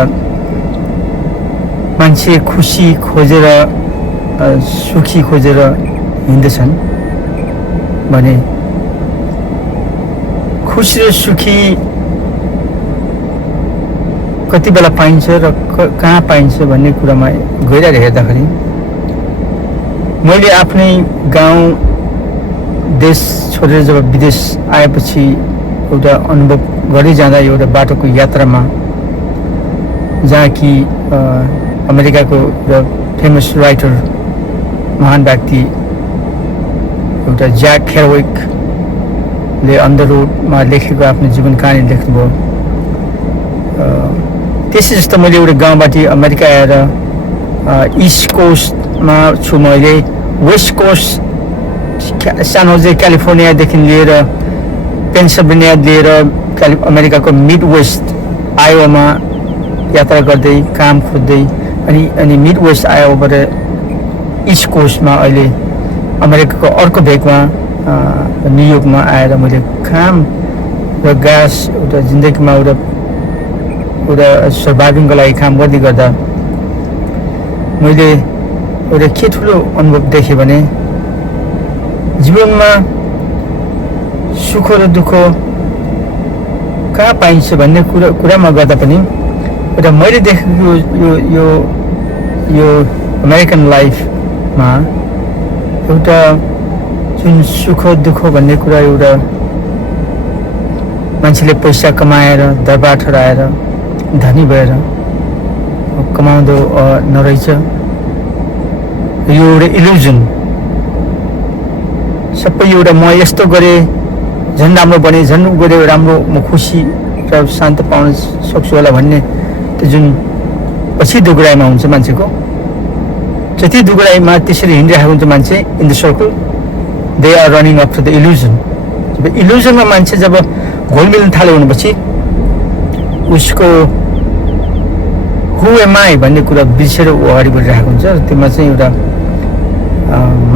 मान्छे खुसी खोजेर सुखी खोजेर हिँड्दछन् भने खुसी र सुखी कति बेला पाइन्छ र कहाँ पाइन्छ भन्ने कुरामा गहिराएर हेर्दाखेरि मैले आफ्नै गाउँ देश छोडेर जब विदेश आएपछि एउटा अनुभव गर्दै जाँदा एउटा बाटोको यात्रामा जहाँ कि अमेरिकाको एउटा फेमस राइटर महान व्यक्ति एउटा ज्याक केरविकले अन द रोडमा लेखेको आफ्नो जीवन कहानी लेख्नुभयो। त्यसै जस्तो मैले एउटा गाउँबाट अमेरिका आएर इस्ट कोस्टमा छु, मैले वेस्ट कोस्ट सान होजे क्यालिफोर्नियादेखि लिएर पेन्सिल्भेनिया लिएर अमेरिकाको मिड वेस्ट आयोवामा यात्रा गर्दै काम खोज्दै अनि मिड वेस्ट आयोवाबाट इस्ट कोस्टमा अहिले अमेरिकाको अर्को भेगमा न्युयोर्कमा आएर मैले काम र ग्यास एउटा जिन्दगीमा एउटा सर्भाइभिङको लागि काम गर्दै गर्दा मैले एउटा के ठुलो अनुभव देखेँ भने जीवनमा सुख र दुःख कहाँ पाइन्छ भन्ने कुरामा गर्दा पनि एउटा मैले देखेको यो अमेरिकन लाइफमा एउटा जुन सुख दुःख भन्ने कुरा एउटा मान्छेले पैसा कमाएर दरबार ठडाएर धनी भएर कमाउँदो नरहेछ, यो एउटा इल्युजन। सबै एउटा म यस्तो गरेँ झन् राम्रो बने, झन् गऱ्यो राम्रो म खुसी र शान्त पाउन सक्छु होला भन्ने त्यो जुन पछि दुगुराइमा हुन्छ मान्छेको, जति दुगुराइमा त्यसरी हिँडिरहेको हुन्छ मान्छे in the circle, they are running up to the illusion. जब इल्युजनमा मान्छे जब घोलमिल्न थाल्यो भनेपछि उसको हु एम आई भन्ने कुरा बिर्सेर ऊ अगाडि बढिरहेको हुन्छ। त्यसमा चाहिँ एउटा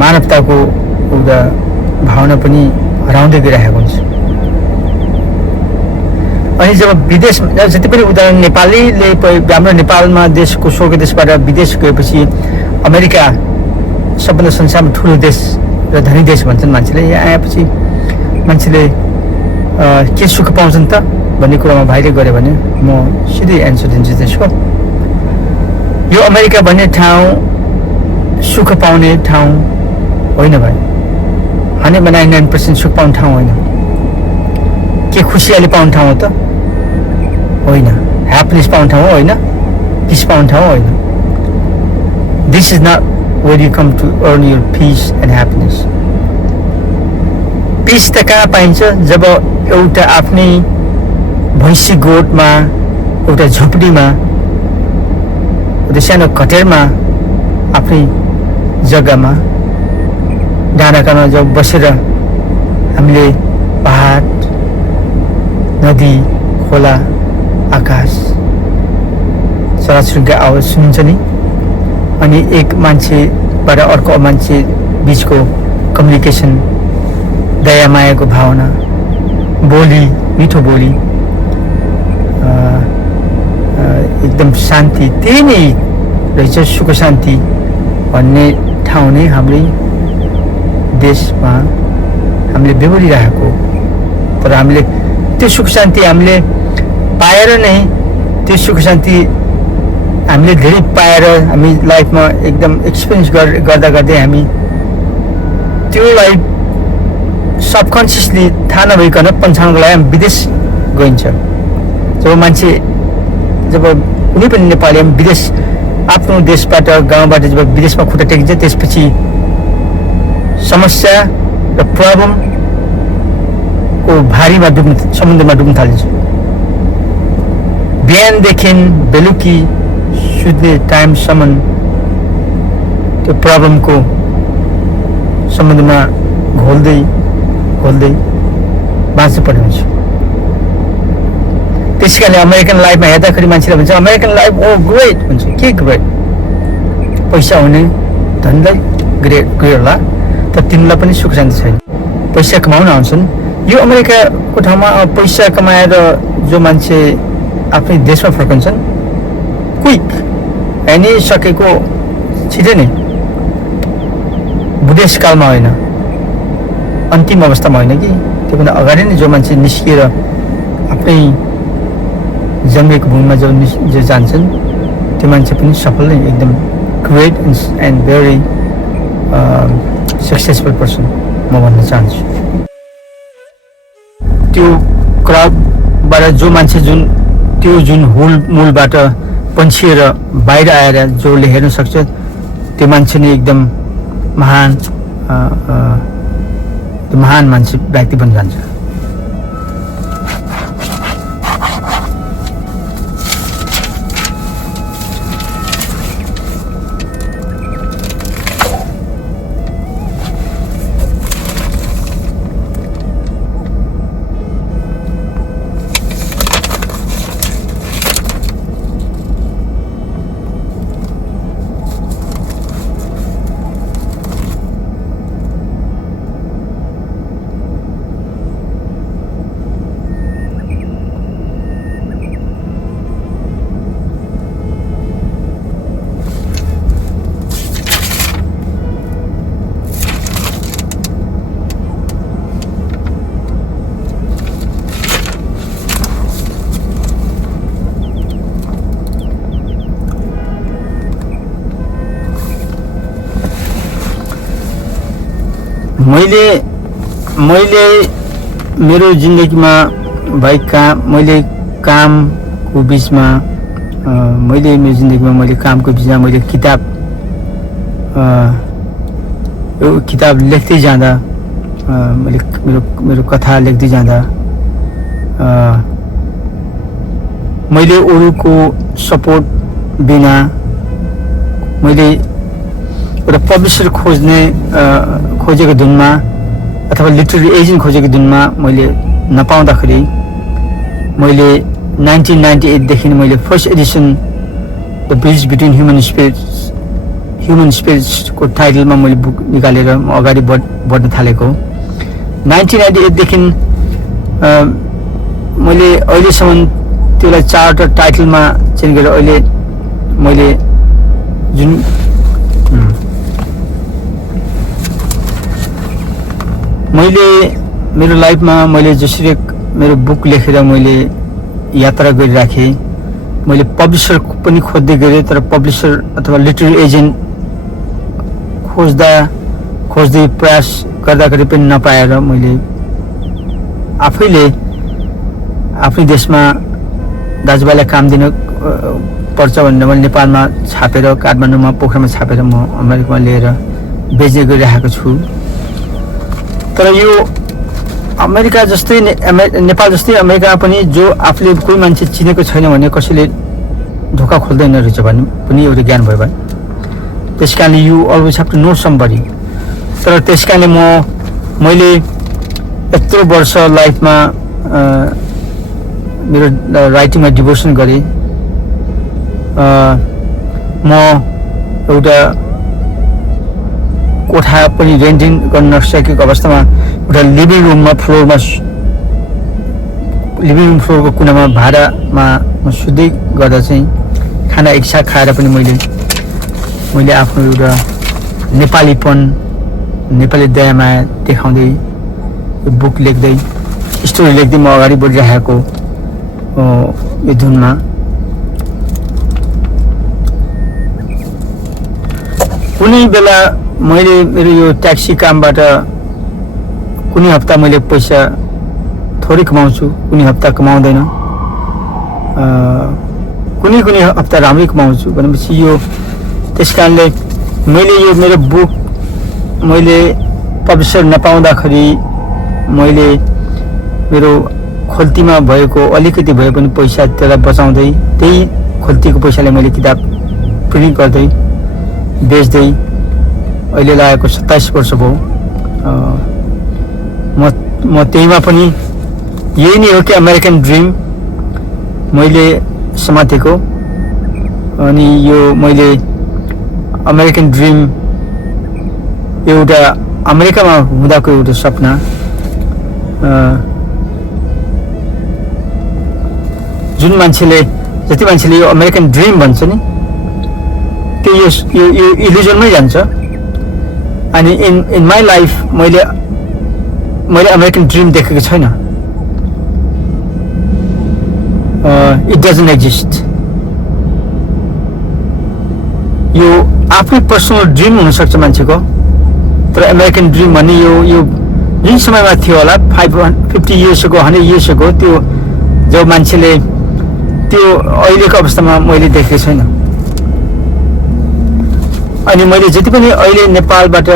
मानवताको एउटा भावना पनि हराउँदै गइरहेको हुन्छ। अनि जब विदेश जति पनि उदाहरण नेपालीले हाम्रो नेपालमा देशको स्वर्ग देशबाट विदेश गएपछि अमेरिका सबभन्दा संसारमा ठुलो देश र धनी देश भन्छन् मान्छेले, यहाँ आएपछि मान्छेले के सुख पाउँछन् त भन्ने कुरामा भाइले गऱ्यो भने म सिधै एन्सर दिन्छु त्यसको। यो अमेरिका भन्ने ठाउँ सुख पाउने ठाउँ होइन भाइ, 199% सुख पाउने ठाउँ होइन। के खुसियाली पाउने ठाउँ हो त होइन, ह्याप्पिनेस पाउने ठाउँ हो होइन, पिस पाउने ठाउँ होइन। This is not where you come to earn your peace and happiness. Peace त कहाँ पाइन्छ जब एउटा आफ्नै भैँसी गोठमा एउटा झोपडीमा एउटा सानो कटेरमा आफ्नै जग्गामा डाँडाकामा जब बसेर हामीले पहाड नदी खोला आकाश चराचुरुङ्गीको आवाज सुनिन्छ नि, अनि एक मान्छेबाट अर्को मान्छे बिचको कम्युनिकेसन, दया मायाको भावना, बोली मिठो बोली, एकदम शान्ति, त्यही नै रहेछ सुख शान्ति भन्ने ठाउँ नै हाम्रै देशमा हामीले बेहोरिरहेको। तर हामीले त्यो सुख शान्ति हामीले पाएर नै, त्यो सुख शान्ति हामीले धेरै पाएर हामी लाइफमा एकदम एक्सपिरियन्स गर्दा गर्दै हामी त्यो लाइफ सबकन्सियसली थाहा नभइकन पन्छाउनको लागि हामी विदेश गइन्छ। जब मान्छे जब कुनै पनि नेपाली विदेश आफ्नो देशबाट गाउँबाट जब विदेशमा खुट्टा टेकिन्छ त्यसपछि समस्या र प्रब्लमको भारीमा समुद्रमा डुब्न थालिन्छ। बिहानदेखि बेलुकी सुत्ने टाइमसम्म त्यो प्रब्लमको समुद्रमा घोल्दै बाँच्नुपर्ने हुन्छ। त्यसै कारणले अमेरिकन लाइफमा हेर्दाखेरि मान्छेले भन्छ अमेरिकन लाइफ ओ ग्रेट भन्छ। के ग्रेट? पैसा हुने धनीलाई ग्रेट होला, तर तिनीलाई पनि सुख शान्ति छैन। पैसा कमाउन आउँछन् यो अमेरिकाको ठाउँमा पैसा कमाएर जो मान्छे आफ्नै देशमा फर्कन्छन् क्विक हैन सकेको छिटै नै बुढेसकालमा होइन अन्तिम अवस्थामा होइन कि त्योभन्दा अगाडि नै जो मान्छे निस्किएर आफ्नै जन्मेको भूमिमा जो जान्छन् त्यो मान्छे पनि सफल नै एकदम great and very successful person म भन्न चाहन्छु त्यो क्राउडबाट जो मान्छे जुन मूलबाट पन्छिएर बाहिर आएर जसले हेर्न सक्छ त्यो मान्छे नै एकदम महान मान्छे व्यक्ति बन्न जान्छ मैले मेरो जिन्दगीमा मैले कामको बीचमा मेरो जिन्दगीमा मैले कामको बीचमा मैले किताब लेख्दै जाँदा मैले मेरो कथा लेख्दै जाँदा मैले अरूको सपोर्ट बिना मैले एउटा पब्लिसर खोजेको धुनमा अथवा लिटरेरी एजेन्ट खोजेको धुनमा मैले नपाउँदाखेरि मैले 1998 देखि मैले first edition the bridge between human spirits को टाइटलमा मैले बुक निकालेर म अगाडि बढ्न थालेको 1998 देखि मैले अहिलेसम्म त्यसलाई 4वटा टाइटलमा चेन्ज गरेर अहिले मैले जुन मैले मेरो लाइफमा मैले जसरी मेरो बुक लेखेर मैले यात्रा गरिराखेँ मैले पब्लिसर पनि खोज्दै गरेँ तर पब्लिसर अथवा लिटरेरी एजेन्ट खोज्दै प्रयास गर्दाखेरि पनि नपाएर मैले आफैले आफ्नै देशमा दाजुभाइलाई काम दिन पर्छ भनेर मैले नेपालमा छापेर काठमाडौँमा पोखरामा छापेर म अमेरिकामा लिएर बेच्ने गरिरहेको छु तर यो अमेरिका जस्तै नेपाल जस्तै अमेरिकामा पनि जो आफूले कोही मान्छे चिनेको छैन भने कसैले ढोका खोल्दैन रहेछ भन्ने पनि एउटा ज्ञान भयो भने त्यसकारणले you always have to know somebody तर त्यसकारणले मैले यत्रो वर्ष लाइफमा मेरो राइटिङमा डिभोसन गरेँ म एउटा कोठा पनि रेन्टिङ गर्न नसकेको अवस्थामा एउटा लिभिङ रुम फ्लोरको कुनामा भाडामा म सुत्दै गर्दा चाहिँ खाना एक साथ खाएर पनि मैले आफ्नो एउटा नेपालीपन नेपाली दयामाया देखाउँदै बुक लेख्दै स्टोरी लेख्दै म अगाडि बढिरहेको यो धुनमा कुनै बेला मैले मेरो यो ट्याक्सी कामबाट कुनै हप्ता मैले पैसा थोरै कमाउँछु कुनै हप्ता कमाउँदैन कुनै हप्ता राम्रै कमाउँछु भनेपछि यो त्यसकारणले मैले यो मेरो बुक मैले पब्लिसर नपाउँदाखेरि मैले मेरो खोल्तीमा भएको अलिकति भए पनि पैसा त्यसलाई बचाउँदै त्यही खोल्तीको पैसाले मैले किताब प्रिन्ट गर्दै बेच्दै अहिले लागेको 27 वर्ष भयो म त्यहीमा पनि यही नै हो कि अमेरिकन ड्रिम मैले समातेको अनि यो मैले अमेरिकन ड्रिम एउटा अमेरिकामा हुँदाको एउटा सपना जुन मान्छेले जति मान्छेले यो अमेरिकन ड्रिम भन्छ नि त्यो यो इल्युजनमै जान्छ अनि इन माई लाइफ मैले अमेरिकन ड्रिम देखेको छैन इट डजन्ट एक्जिस्ट यो आफ्नै पर्सनल ड्रिम हुनसक्छ मान्छेको तर अमेरिकन ड्रिम भन्ने यो जुन समयमा थियो होला 50 years ago 100 years ago त्यो जब मान्छेले त्यो अहिलेको अवस्थामा मैले देखेको छैन अनि मैले जति पनि अहिले नेपालबाट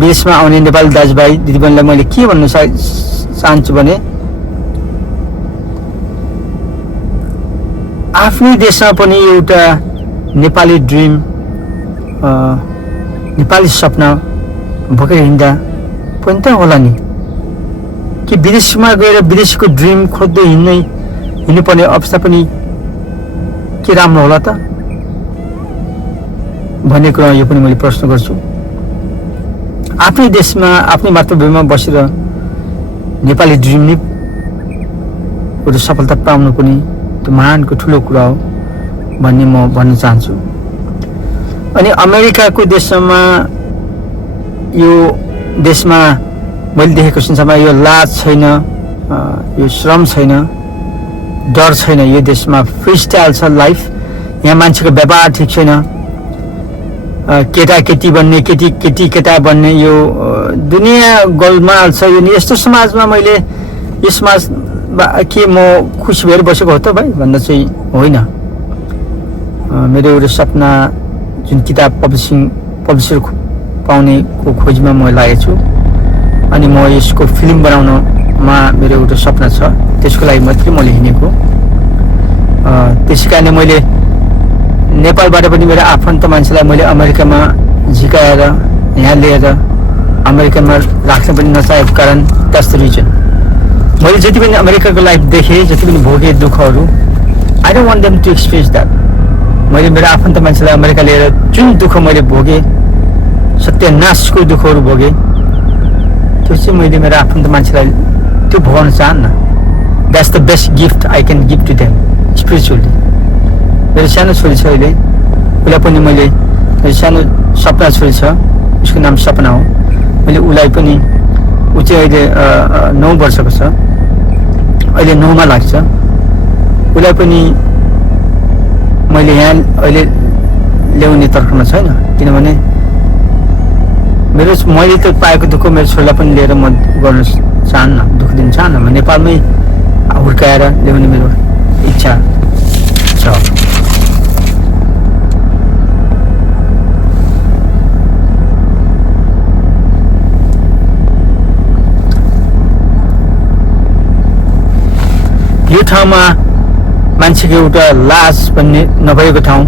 विदेशमा आउने नेपाली दाजुभाइ दिदीबहिनीलाई मैले के भन्न चाहन्छु भने आफ्नै देशमा पनि एउटा नेपाली ड्रिम नेपाली सपना बोकेर हिँड्दा पनि त होला नि कि विदेशमा गएर विदेशीको ड्रिम खोज्दै हिँड्नुपर्ने अवस्था पनि के राम्रो होला त भन्ने कुरा यो पनि मैले प्रश्न गर्छु आफ्नै देशमा आफ्नै मातृभूमिमा बसेर नेपाली ड्रिम नै एउटा सफलता पाउनु पनि त्यो महानको ठुलो कुरा हो भन्ने म भन्न चाहन्छु अनि अमेरिकाको देशमा यो देशमा मैले देखेको संसारमा यो लाज छैन यो श्रम छैन डर छैन यो देशमा फ्री स्टाइल छ लाइफ यहाँ मान्छेको व्यवहार ठिक छैन केटा केटी बन्ने केटी केटा बन्ने यो दुनियाँ गोलमाल छ यो यस्तो समाजमा मैले यो समाज के म खुसी भएर बसेको हो त भाइ भन्दा चाहिँ होइन मेरो एउटा सपना जुन किताब पब्लिसर पाउनेको खोजमा म लागेको छु अनि म यसको फिल्म बनाउनमा मेरो एउटा सपना छ त्यसको लागि मात्रै मैले हिँडेको त्यसै कारणले मैले नेपालबाट पनि मेरो आफन्त मान्छेलाई मैले अमेरिकामा झिकाएर यहाँ लिएर अमेरिकामा राख्न पनि नचाहेको कारण द्याट्स द रिजन मैले जति पनि अमेरिकाको लाइफ देखेँ जति पनि भोगेँ दुःखहरू I don't want them to experience that मैले मेरो आफन्त मान्छेलाई अमेरिका लिएर जुन दुःख मैले भोगेँ सत्यनाशको दुःखहरू भोगेँ त्यो चाहिँ मैले मेरो आफन्त मान्छेलाई त्यो भोगाउन चाहन्न that's the best gift I can give to them spiritually मेरो सानो छोरी छ अहिले उसलाई पनि मैले सानो सपना छोरी छ उसको नाम सपना हो मैले उसलाई पनि ऊ चाहिँ अहिले 9 वर्षको छ अहिले 9मा लाग्छ उसलाई पनि मैले यहाँ अहिले ल्याउने तर्फमा छैन किनभने मैले त पाएको दुःख मेरो छोरीलाई पनि लिएर म गर्न चाहन्न दुःख दिन चाहन्न म नेपालमै हुर्काएर ल्याउने मेरो इच्छा छ यो ठाउँमा मान्छेको एउटा लाज भन्ने नभएको ठाउँ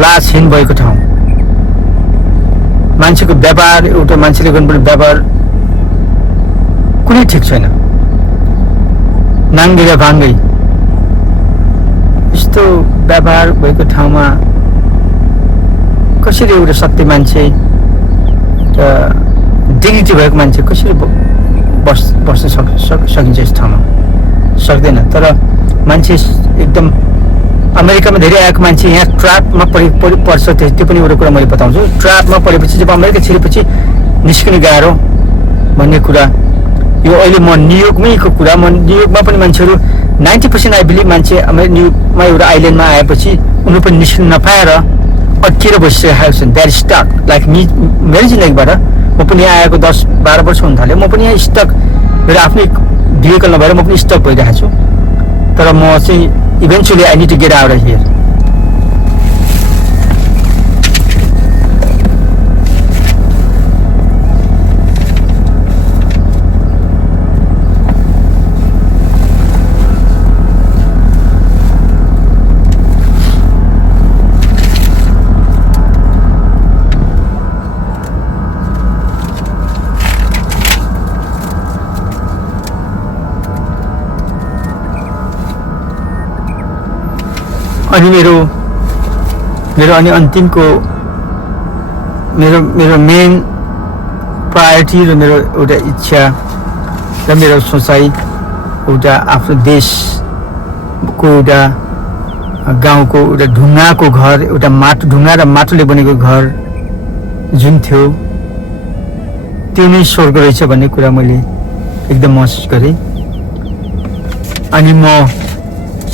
लाजहीन भएको ठाउँ मान्छेको व्यवहार एउटा मान्छेले गर्नुपर्ने व्यवहार कुनै ठिक छैन नाङ्गे र भाङ्गै यस्तो व्यवहार भएको ठाउँमा कसरी एउटा सत्य मान्छे डिग्निटी भएको मान्छे कसरी बस्न सकिन्छ यस ठाउँमा सक्दैन तर मान्छे एकदम अमेरिकामा धेरै आएको मान्छे यहाँ ट्र्यापमा पर्छ त्यो पनि एउटा कुरा मैले बताउँछु ट्र्यापमा परेपछि जब अमेरिका छिरेपछि निस्किनु गाह्रो भन्ने कुरा यो अहिले म न्युयोर्कमैको कुरा म न्युयोर्कमा पनि मान्छेहरू 90% आई बिलिभ मान्छे न्युयोर्कमा एउटा आइल्यान्डमा आएपछि उनीहरू पनि निस्किनु नपाएर अड्किएर बसिसकेका छन् द्याट स्टक लाइक मेरो जिन्दगीबाट म पनि आएको 10-12 वर्ष हुन थाल्यो म पनि यहाँ स्टक मेरो आफ्नै भेहिकल नभएर म पनि स्टक भइरहेको छु तर म चाहिँ eventually I need to get out of here अनि मेरो अनि अन्तिमको मेरो मेन प्रायोरिटी र मेरो एउटा इच्छा र मेरो सोचाइ एउटा आफ्नो देशको एउटा गाउँको एउटा ढुङ्गाको घर एउटा ढुङ्गा र माटोले बनेको घर जुन थियो त्यो नै स्वर्ग रहेछ भन्ने कुरा मैले एकदम महसुस गरेँ। अनि म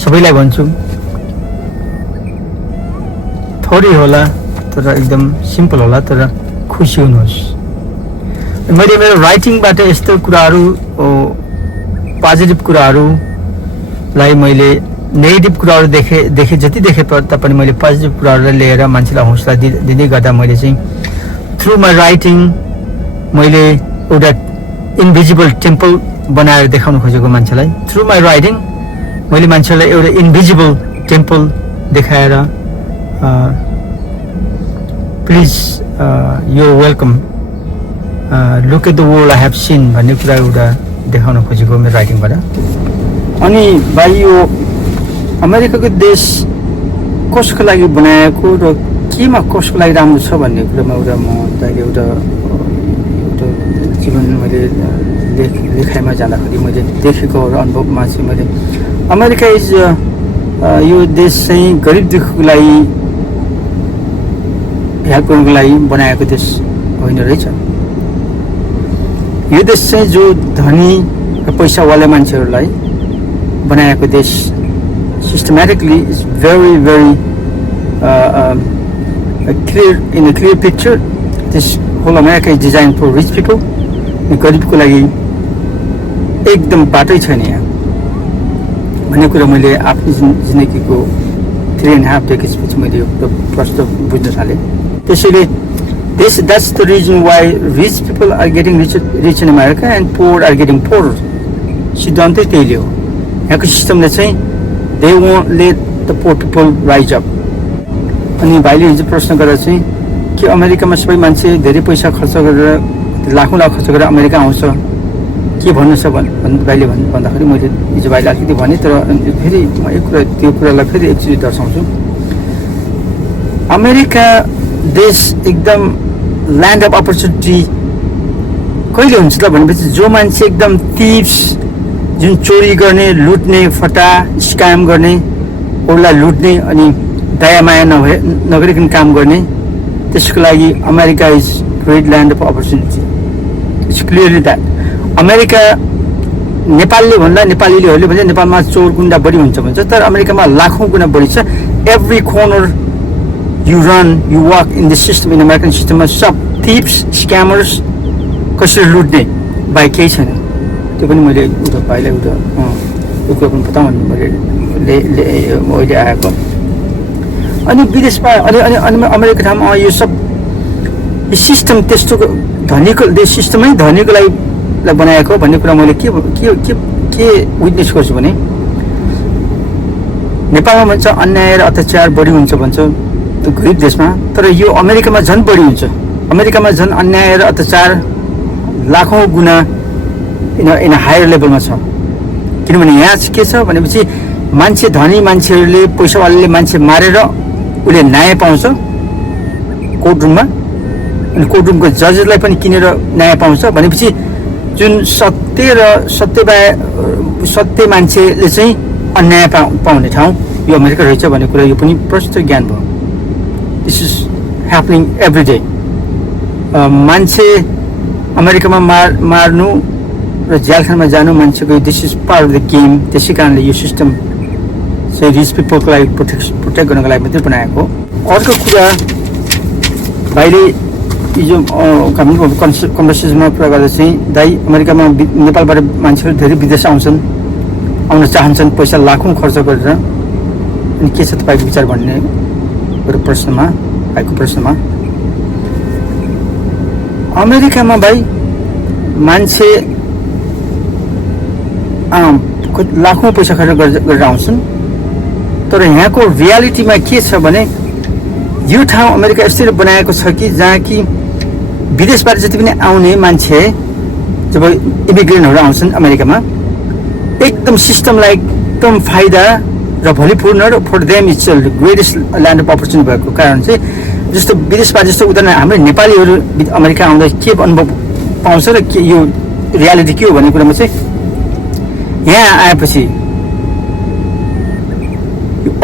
सबैलाई भन्छु थोरै होला तर एकदम सिम्पल होला तर खुसी हुनुहोस्। मैले मेरो राइटिङबाट यस्तो कुराहरू पोजिटिभ कुराहरूलाई मैले नेगेटिभ कुराहरू देखेँ जति देखे तापनि मैले पोजिटिभ कुराहरूलाई लिएर मान्छेलाई हौसला दिँदै गर्दा मैले चाहिँ थ्रु माई राइटिङ मैले एउटा इन्भिजिबल टेम्पल बनाएर देखाउन खोजेको मान्छेलाई। थ्रु माई राइटिङ मैले मान्छेलाई एउटा इन्भिजिबल टेम्पल देखाएर please you welcome look at the world I have seen भन्ने कुरा एउटा देखाउन खोजेको मेरो राइटिङबाट। अनि भाइ यो अमेरिकाको देश कसको लागि बनाएको र केमा कसको लागि राम्रो छ भन्ने कुरामा एउटा जीवन मैले लेखाइमा जाँदाखेरि मैले देखेको अनुभवमा चाहिँ मैले अमेरिका इज यो देश चाहिँ गरिब दुःखीको लागि हेल्प गर्नुको लागि बनाएको देश होइन रहेछ। यो देश चाहिँ जो धनी र पैसावाला मान्छेहरूलाई बनाएको देश systematically is very clear picture. This whole America is designed for rich people. गरिबको लागि एकदम बाटै छैन यहाँ भन्ने कुरा मैले आफ्नो जिन्दगीको 3.5 decades पछि मैले यो प्रश्न बुझ्न थालेँ। त्यसैले that's the reason why rich people are getting rich in America and poor are getting poorer. सिद्धान्तै त्यही हो। यहाँको सिस्टमले चाहिँ they won't let the poor people rise up. अनि भाइले हिजो प्रश्न गरेर चाहिँ कि अमेरिकामा सबै मान्छे धेरै पैसा खर्च गरेर लाखौँ लाख खर्च गरेर अमेरिका आउँछ के भन्नु छ भाइले भन्दाखेरि मैले हिजो भाइले अलिकति भने तर फेरि त्यो कुरालाई फेरि एकचोटि दर्शाउँछु। अमेरिका देश एकदम ल्यान्ड अफ अपर्च्युनिटी कहिले हुन्छ त भनेपछि जो मान्छे एकदम थिप्स जुन चोरी गर्ने लुट्ने फटा स्क्याम गर्ने अरूलाई लुट्ने अनि दया माया नगरिकन काम गर्ने त्यसको लागि America is great land of opportunity. It's clearly that. America नेपालले भन्दा नेपालीहरूले भन्छ नेपालमा चोर गुण्डा बढी हुन्छ भन्छ तर अमेरिकामा लाखौँ गुणा बढी छ। Every corner you run you work in the system in American सिस्टममा सब थिप्स स्क्यामर्स कसरी लुट्ने बाहेक केही छैन। त्यो पनि मैले उता भाइलाई उता यो कुरा पनि बताउनु मैले आएको। अनि विदेशमा अनि अमेरिका ठाउँमा यो सब सिस्टम त्यस्तो धनीको देश सिस्टमै धनीको लागि बनाएको भन्ने कुरा मैले के विटनेस गर्छु भने नेपालमा भन्छ अन्याय र अत्याचार बढी हुन्छ भन्छ गरिब देशमा तर यो अमेरिकामा झन् बढी हुन्छ। अमेरिकामा झन् अन्याय र अत्याचार लाखौँ गुणा इन हायर लेभलमा छ। किनभने यहाँ के छ भनेपछि मान्छे धनी मान्छेहरूले पैसावालाले मान्छे मारेर उसले न्याय पाउँछ कोर्टरुममा अनि कोर्टरुमको जजेसलाई पनि किनेर न्याय पाउँछ भनेपछि जुन सत्य मान्छेले चाहिँ अन्याय पाउने ठाउँ यो अमेरिका रहेछ भन्ने कुरा यो पनि प्रष्ट ज्ञान भयो। This is happening every day. मान्छे अमेरिकामा मार्नु र जेलखानामा जानु मान्छेको this is part of the game. त्यसै कारणले यो सिस्टम चाहिँ रिच पिपलको लागि प्रोटेक्ट गर्नको लागि मात्रै बनाएको। अर्को कुरा भाइले हिजो हामी कन्भर्सेसनमा कुरा गर्दा चाहिँ दाइ अमेरिकामा नेपालबाट मान्छेहरू धेरै विदेश आउन चाहन्छन् पैसा लाखौँ खर्च गरेर अनि के छ तपाईँको विचार भन्ने एउटा प्रश्नमा अमेरिकामा भाइ मान्छे लाखौँ पैसा खर्च गरेर आउँछन् तर यहाँको रियालिटीमा के छ भने यो ठाउँ अमेरिका यस्तरी बनाएको छ कि जहाँ कि विदेशबाट जति पनि आउने मान्छे जब इमिग्रेन्टहरू आउँछन् अमेरिकामा एकदम सिस्टमलाई एकदम फाइदा र भलिपूर्ण र for them it's greatest land of opportunity भएको कारण चाहिँ जस्तो विदेशबाट जस्तो उदाहरण हाम्रो नेपालीहरू अमेरिका आउँदा के अनुभव पाउँछ र के यो रियालिटी के हो भन्ने कुरामा चाहिँ यहाँ आएपछि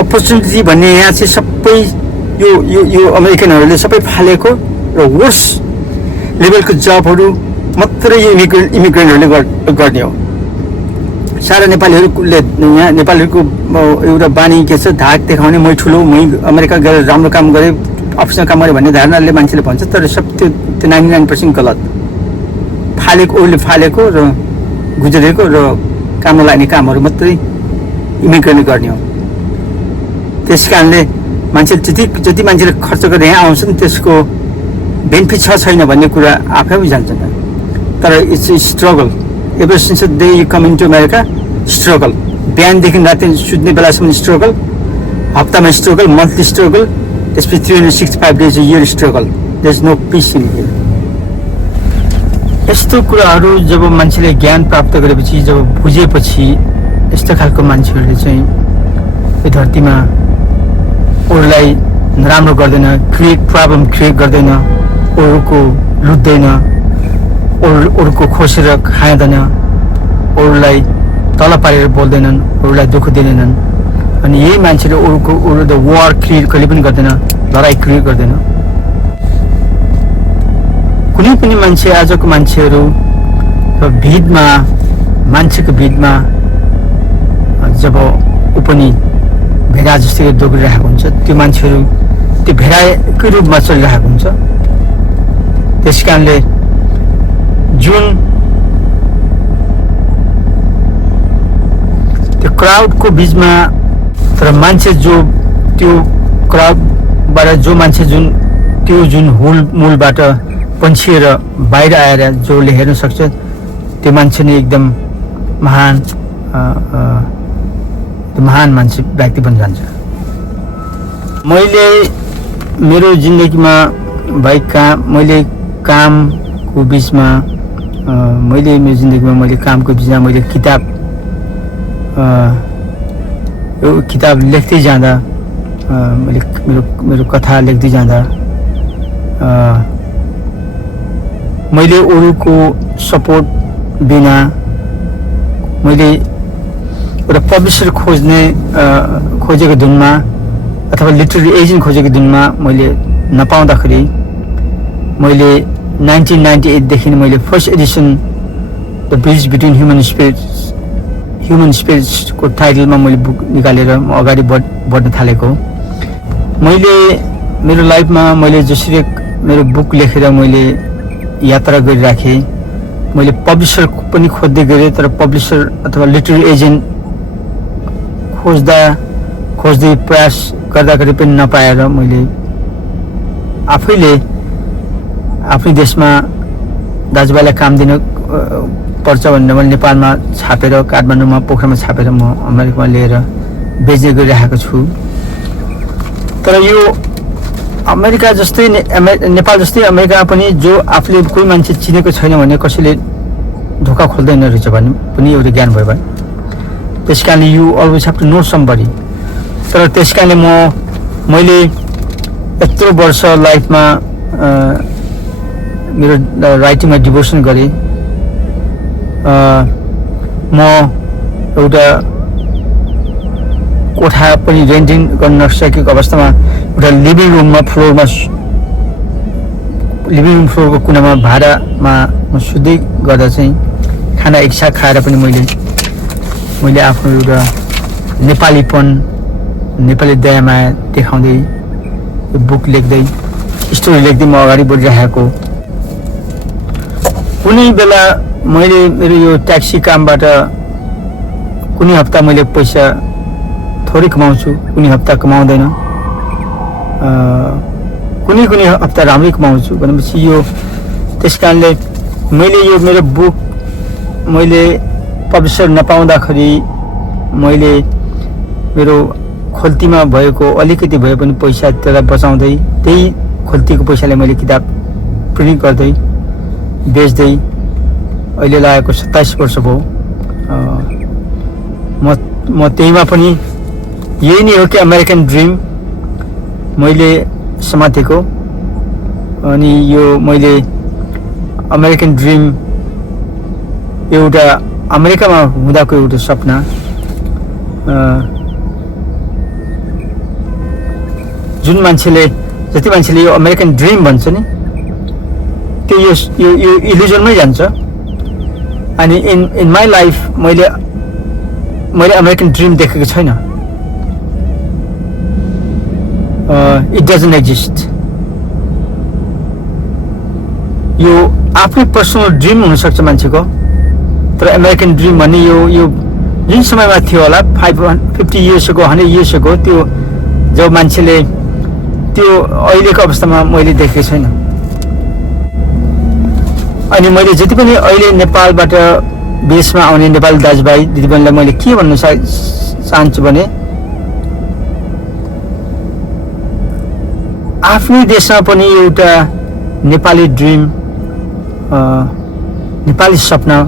अपर्च्युनिटी भन्ने यहाँ चाहिँ सबै यो अमेरिकनहरूले सबै फालेको र वर्स लेभलको जबहरू मात्रै यो इमिग्रेन्टहरूले गर्ने हो। सारा नेपालीहरूले यहाँ नेपालीहरूको एउटा बानी के छ, धाक देखाउने, मै ठुलो, मै अमेरिका गएर राम्रो काम गरेँ, अफिसमा काम गरेँ भन्ने धारणाले मान्छेले भन्छ। तर सब त्यो 99% गलत। फालेको उसले फालेको र गुज्रेको र काम नलाग्ने कामहरू मात्रै इमिग्रेन्टले गर्ने हो। त्यस कारणले मान्छेले जति मान्छेले खर्च गरेर यहाँ आउँछ नि त्यसको बेनिफिट छ छैन भन्ने कुरा आफै जान्छन्। तर it's a struggle. Ever since the day you com into America, struggle. बिहानदेखि राति सुत्ने बेलासम्म स्ट्रगल, हप्तामा स्ट्रगल, मन्थली स्ट्रगल, त्यसपछि 365 days a year struggle. There is no peace in here. यस्तो कुराहरू जब मान्छेले ज्ञान प्राप्त गरेपछि, जब बुझेपछि, यस्तो खालको मान्छेहरूले चाहिँ यो धरतीमा अरूलाई नराम्रो गर्दैन, प्रब्लम क्रिएट गर्दैन, अरूको लुट्दैन, अरूको खोसेर खाँदैन, अरूलाई तल पारेर बोल्दैनन्, अरूलाई दुःख दिँदैनन्। अनि यही मान्छेले अरू द वार क्रिएट कहिले पनि गर्दैन, लडाइँ क्रिएट गर्दैन। कुनै पनि मान्छे, आजको मान्छेहरू भिडमा, मान्छेको भिडमा जब ऊ पनि भेडा जस्तै दौडिरहेको हुन्छ, त्यो मान्छेहरू त्यो भेडाकै रूपमा चलिरहेको हुन्छ। त्यस कारणले जुन त्यो क्राउडको बिचमा, तर मान्छे जो त्यो क्राउडबाट जो मान्छे जुन मूलबाट पन्छिएर बाहिर आएर जसले हेर्न सक्छ, त्यो मान्छे नै एकदम महान मान्छे व्यक्ति बन्न जान्छ। मैले मेरो जिन्दगीमा मैले कामको बिचमा मेरो जिन्दगीमा मैले कामको बिचमा मैले किताब लेख्दै जाँदा, मैले मेरो कथा लेख्दै जाँदा मैले अरूको सपोर्ट बिना, मैले एउटा पब्लिसर खोजेको धुनमा अथवा लिटरेरी एजेन्ट खोजेको धुनमा मैले नपाउँदाखेरि मैले 1998 देखि मैले first edition the bridge between human स्पिरिट्सको टाइटलमा मैले बुक निकालेर म अगाडि बढ्न थालेको। मैले मेरो लाइफमा मैले जसरी मेरो बुक लेखेर मैले यात्रा गरिराखेँ, मैले पब्लिसर पनि खोज्दै गरेँ, तर पब्लिसर अथवा लिटरेरी एजेन्ट खोज्दै प्रयास गर्दाखेरि पनि नपाएर मैले आफैले आफ्नै देशमा दाजुभाइलाई काम दिन पर्छ भनेर मैले नेपालमा छापेर, काठमाडौँमा पोखरामा छापेर म अमेरिकामा लिएर बेच्ने गरिरहेको छु। तर यो अमेरिका जस्तै नेपाल जस्तै अमेरिकामा पनि जो आफूले कोही मान्छे चिनेको छैन भने कसैले ढोका खोल्दैन रहेछ भन्ने पनि एउटा ज्ञान भयो भने, त्यस कारणले you always have to know somebody. तर त्यस कारणले मैले यत्रो वर्ष लाइफमा मेरो राइटिङमा डिभोसन गरेँ। म एउटा कोठा पनि रेन्टिङ गर्न नसकेको अवस्थामा एउटा लिभिङ रुम फ्लोरको कुनामा भाडामा म सुत्दै गर्दा चाहिँ खाना एकसाथ खाएर पनि मैले आफ्नो एउटा नेपालीपन, नेपाली दयामाया देखाउँदै यो बुक लेख्दै, स्टोरी लेख्दै म अगाडि बढिरहेको। कुनै बेला मैले मेरो यो ट्याक्सी कामबाट कुनै हप्ता मैले पैसा थोरै कमाउँछु, कुनै हप्ता कमाउँदैन, कुनै हप्ता राम्रै कमाउँछु भनेपछि यो त्यस कारणले मैले यो मेरो बुक मैले पब्लिसर नपाउँदाखेरि मैले मेरो खोल्तीमा भएको अलिकति भए पनि पैसा त्यसलाई बचाउँदै त्यही खोल्तीको पैसाले मैले किताब प्रिन्ट गर्दै बेच्दै अहिले लागेको 27 वर्ष भयो। म त्यहीमा पनि यही नै हो कि अमेरिकन ड्रिम मैले समातेको। अनि यो मैले अमेरिकन ड्रिम एउटा अमेरिकामा हुँदाको एउटा सपना जुन मान्छेले जति मान्छेले यो अमेरिकन ड्रिम भन्छ नि त्यो यो इल्युजनमै जान्छ अनि इन माई लाइफ मैले अमेरिकन ड्रिम देखेको छैन इट डजन्ट एक्जिस्ट यो आफ्नै पर्सनल ड्रिम हुनसक्छ मान्छेको तर अमेरिकन ड्रिम भन्ने यो जुन समयमा थियो होला 50 years ago 100 years ago त्यो जब मान्छेले त्यो अहिलेको अवस्थामा मैले देखेको छैन अनि मैले जति पनि अहिले नेपालबाट विदेशमा आउने नेपाली दाजुभाइ दिदीबहिनीलाई मैले के भन्न चाहन्छु भने आफ्नै देशमा पनि एउटा नेपाली ड्रिम नेपाली सपना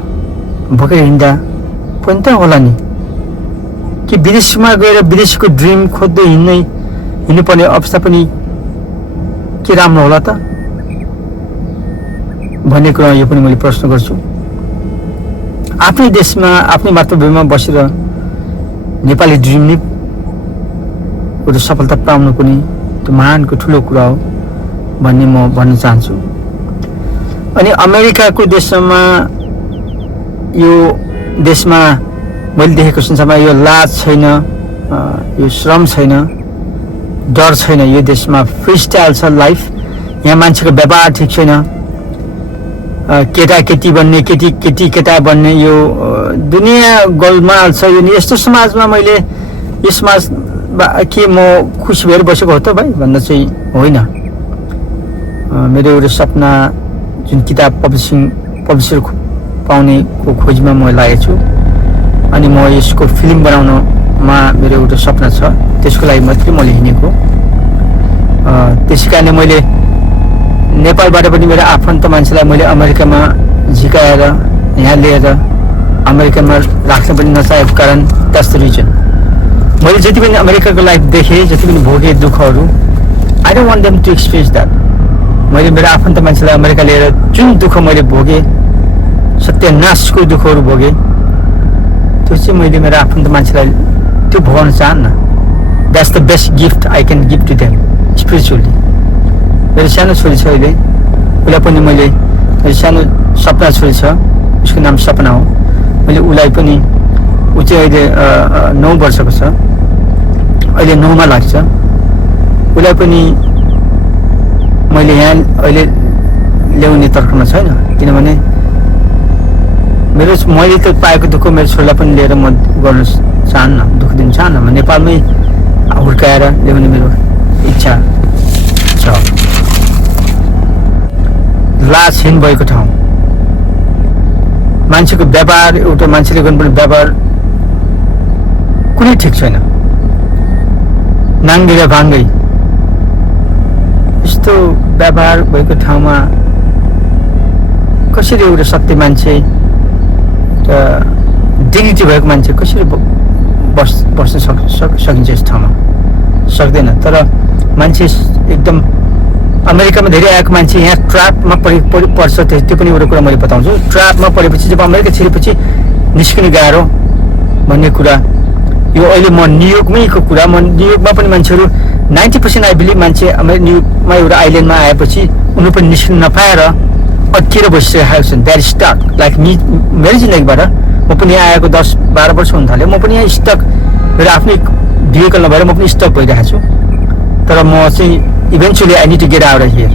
बोकेर हिँड्दा पनि त होला नि कि विदेशमा गएर विदेशको ड्रिम खोज्दै हिँड्नुपर्ने अवस्था पनि के राम्रो होला त भन्ने कुरा यो पनि मैले प्रश्न गर्छु आफ्नै देशमा आफ्नै मातृभूमिमा बसेर नेपाली ड्रिम नै एउटा सफलता पाउनु पनि त्यो महानको ठुलो कुरा हो भन्ने म भन्न चाहन्छु अनि अमेरिकाको देशमा यो देशमा मैले देखेको संसारमा यो लाज छैन यो श्रम छैन डर छैन यो देशमा फ्री स्टाइल छ लाइफ यहाँ मान्छेको व्यवहार ठिक छैन केटा केटी बन्ने केटी केटी केटा बन्ने यो दुनियाँ गोलमाल छ यो यस्तो समाजमा मैले यो समाज के म खुसी भएर बसेको हो त भाइ भन्दा चाहिँ होइन मेरो एउटा सपना जुन किताब पब्लिसर पाउनेको खोजमा म लागेको छु अनि म यसको फिल्म बनाउनमा मेरो एउटा सपना छ त्यसको लागि मात्रै मैले हिँडेको त्यसै कारणले मैले नेपालबाट पनि मेरो आफन्त मान्छेलाई मैले अमेरिकामा झिकाएर यहाँ लिएर अमेरिकामा राख्न पनि नचाहेको कारण द्याट्स द रिजन मैले जति पनि अमेरिकाको लाइफ देखेँ जति पनि भोगेँ दुःखहरू I don't want them to experience that मैले मेरो आफन्त मान्छेलाई अमेरिका लिएर जुन दुःख मैले भोगेँ सत्यनाशको दुःखहरू भोगेँ त्यो चाहिँ मैले मेरो आफन्त मान्छेलाई त्यो भोगाउन चाहन्न that's the best gift I can give to them spiritually मेरो सानो छोरी छ अहिले उसलाई पनि मैले मेरो सानो सपना छोरी छ उसको नाम सपना हो मैले उसलाई पनि ऊ चाहिँ अहिले 9 वर्षको छ अहिले 9मा लाग्छ उसलाई पनि मैले यहाँ अहिले ल्याउने तर्कमा छैन किनभने मैले त पाएको दुःख मेरो छोरीलाई पनि लिएर म गर्न चाहन्न दुःख दिन चाहन्न म नेपालमै हुर्काएर ल्याउने मेरो इच्छा छ लाजहीन भएको ठाउँ मान्छेको व्यवहार एउटा मान्छेले गर्नुपर्ने व्यवहार कुनै ठिक छैन नाङ्गे र भाङ्गै यस्तो व्यवहार भएको ठाउँमा कसरी एउटा सत्य मान्छे डिग्निटी भएको मान्छे कसरी बस्न सकिन्छ यस ठाउँमा सक्दैन तर मान्छे एकदम अमेरिकामा धेरै आएको मान्छे यहाँ ट्र्यापमा पर्छ त्यो पनि एउटा कुरा मैले बताउँछु ट्र्यापमा परेपछि जब अमेरिका छिरेपछि निस्किने गाह्रो भन्ने कुरा यो अहिले म न्युयोर्कमैको कुरा म न्युयोर्कमा पनि मान्छेहरू 90% आई बिलिभ मान्छे न्युयोर्कमा एउटा आइल्यान्डमा आएपछि उनीहरू पनि निस्किन नपाएर अड्किएर बसिरहेको छन् द्याट स्टक लाइक मेरो जिन्दगीबाट म पनि आएको 10-12 वर्ष हुन थाल्यो म पनि यहाँ स्टक मेरो आफ्नै भेहिकल नभएर म पनि स्टक भइरहेको छु तर म चाहिँ eventually I need to get out of here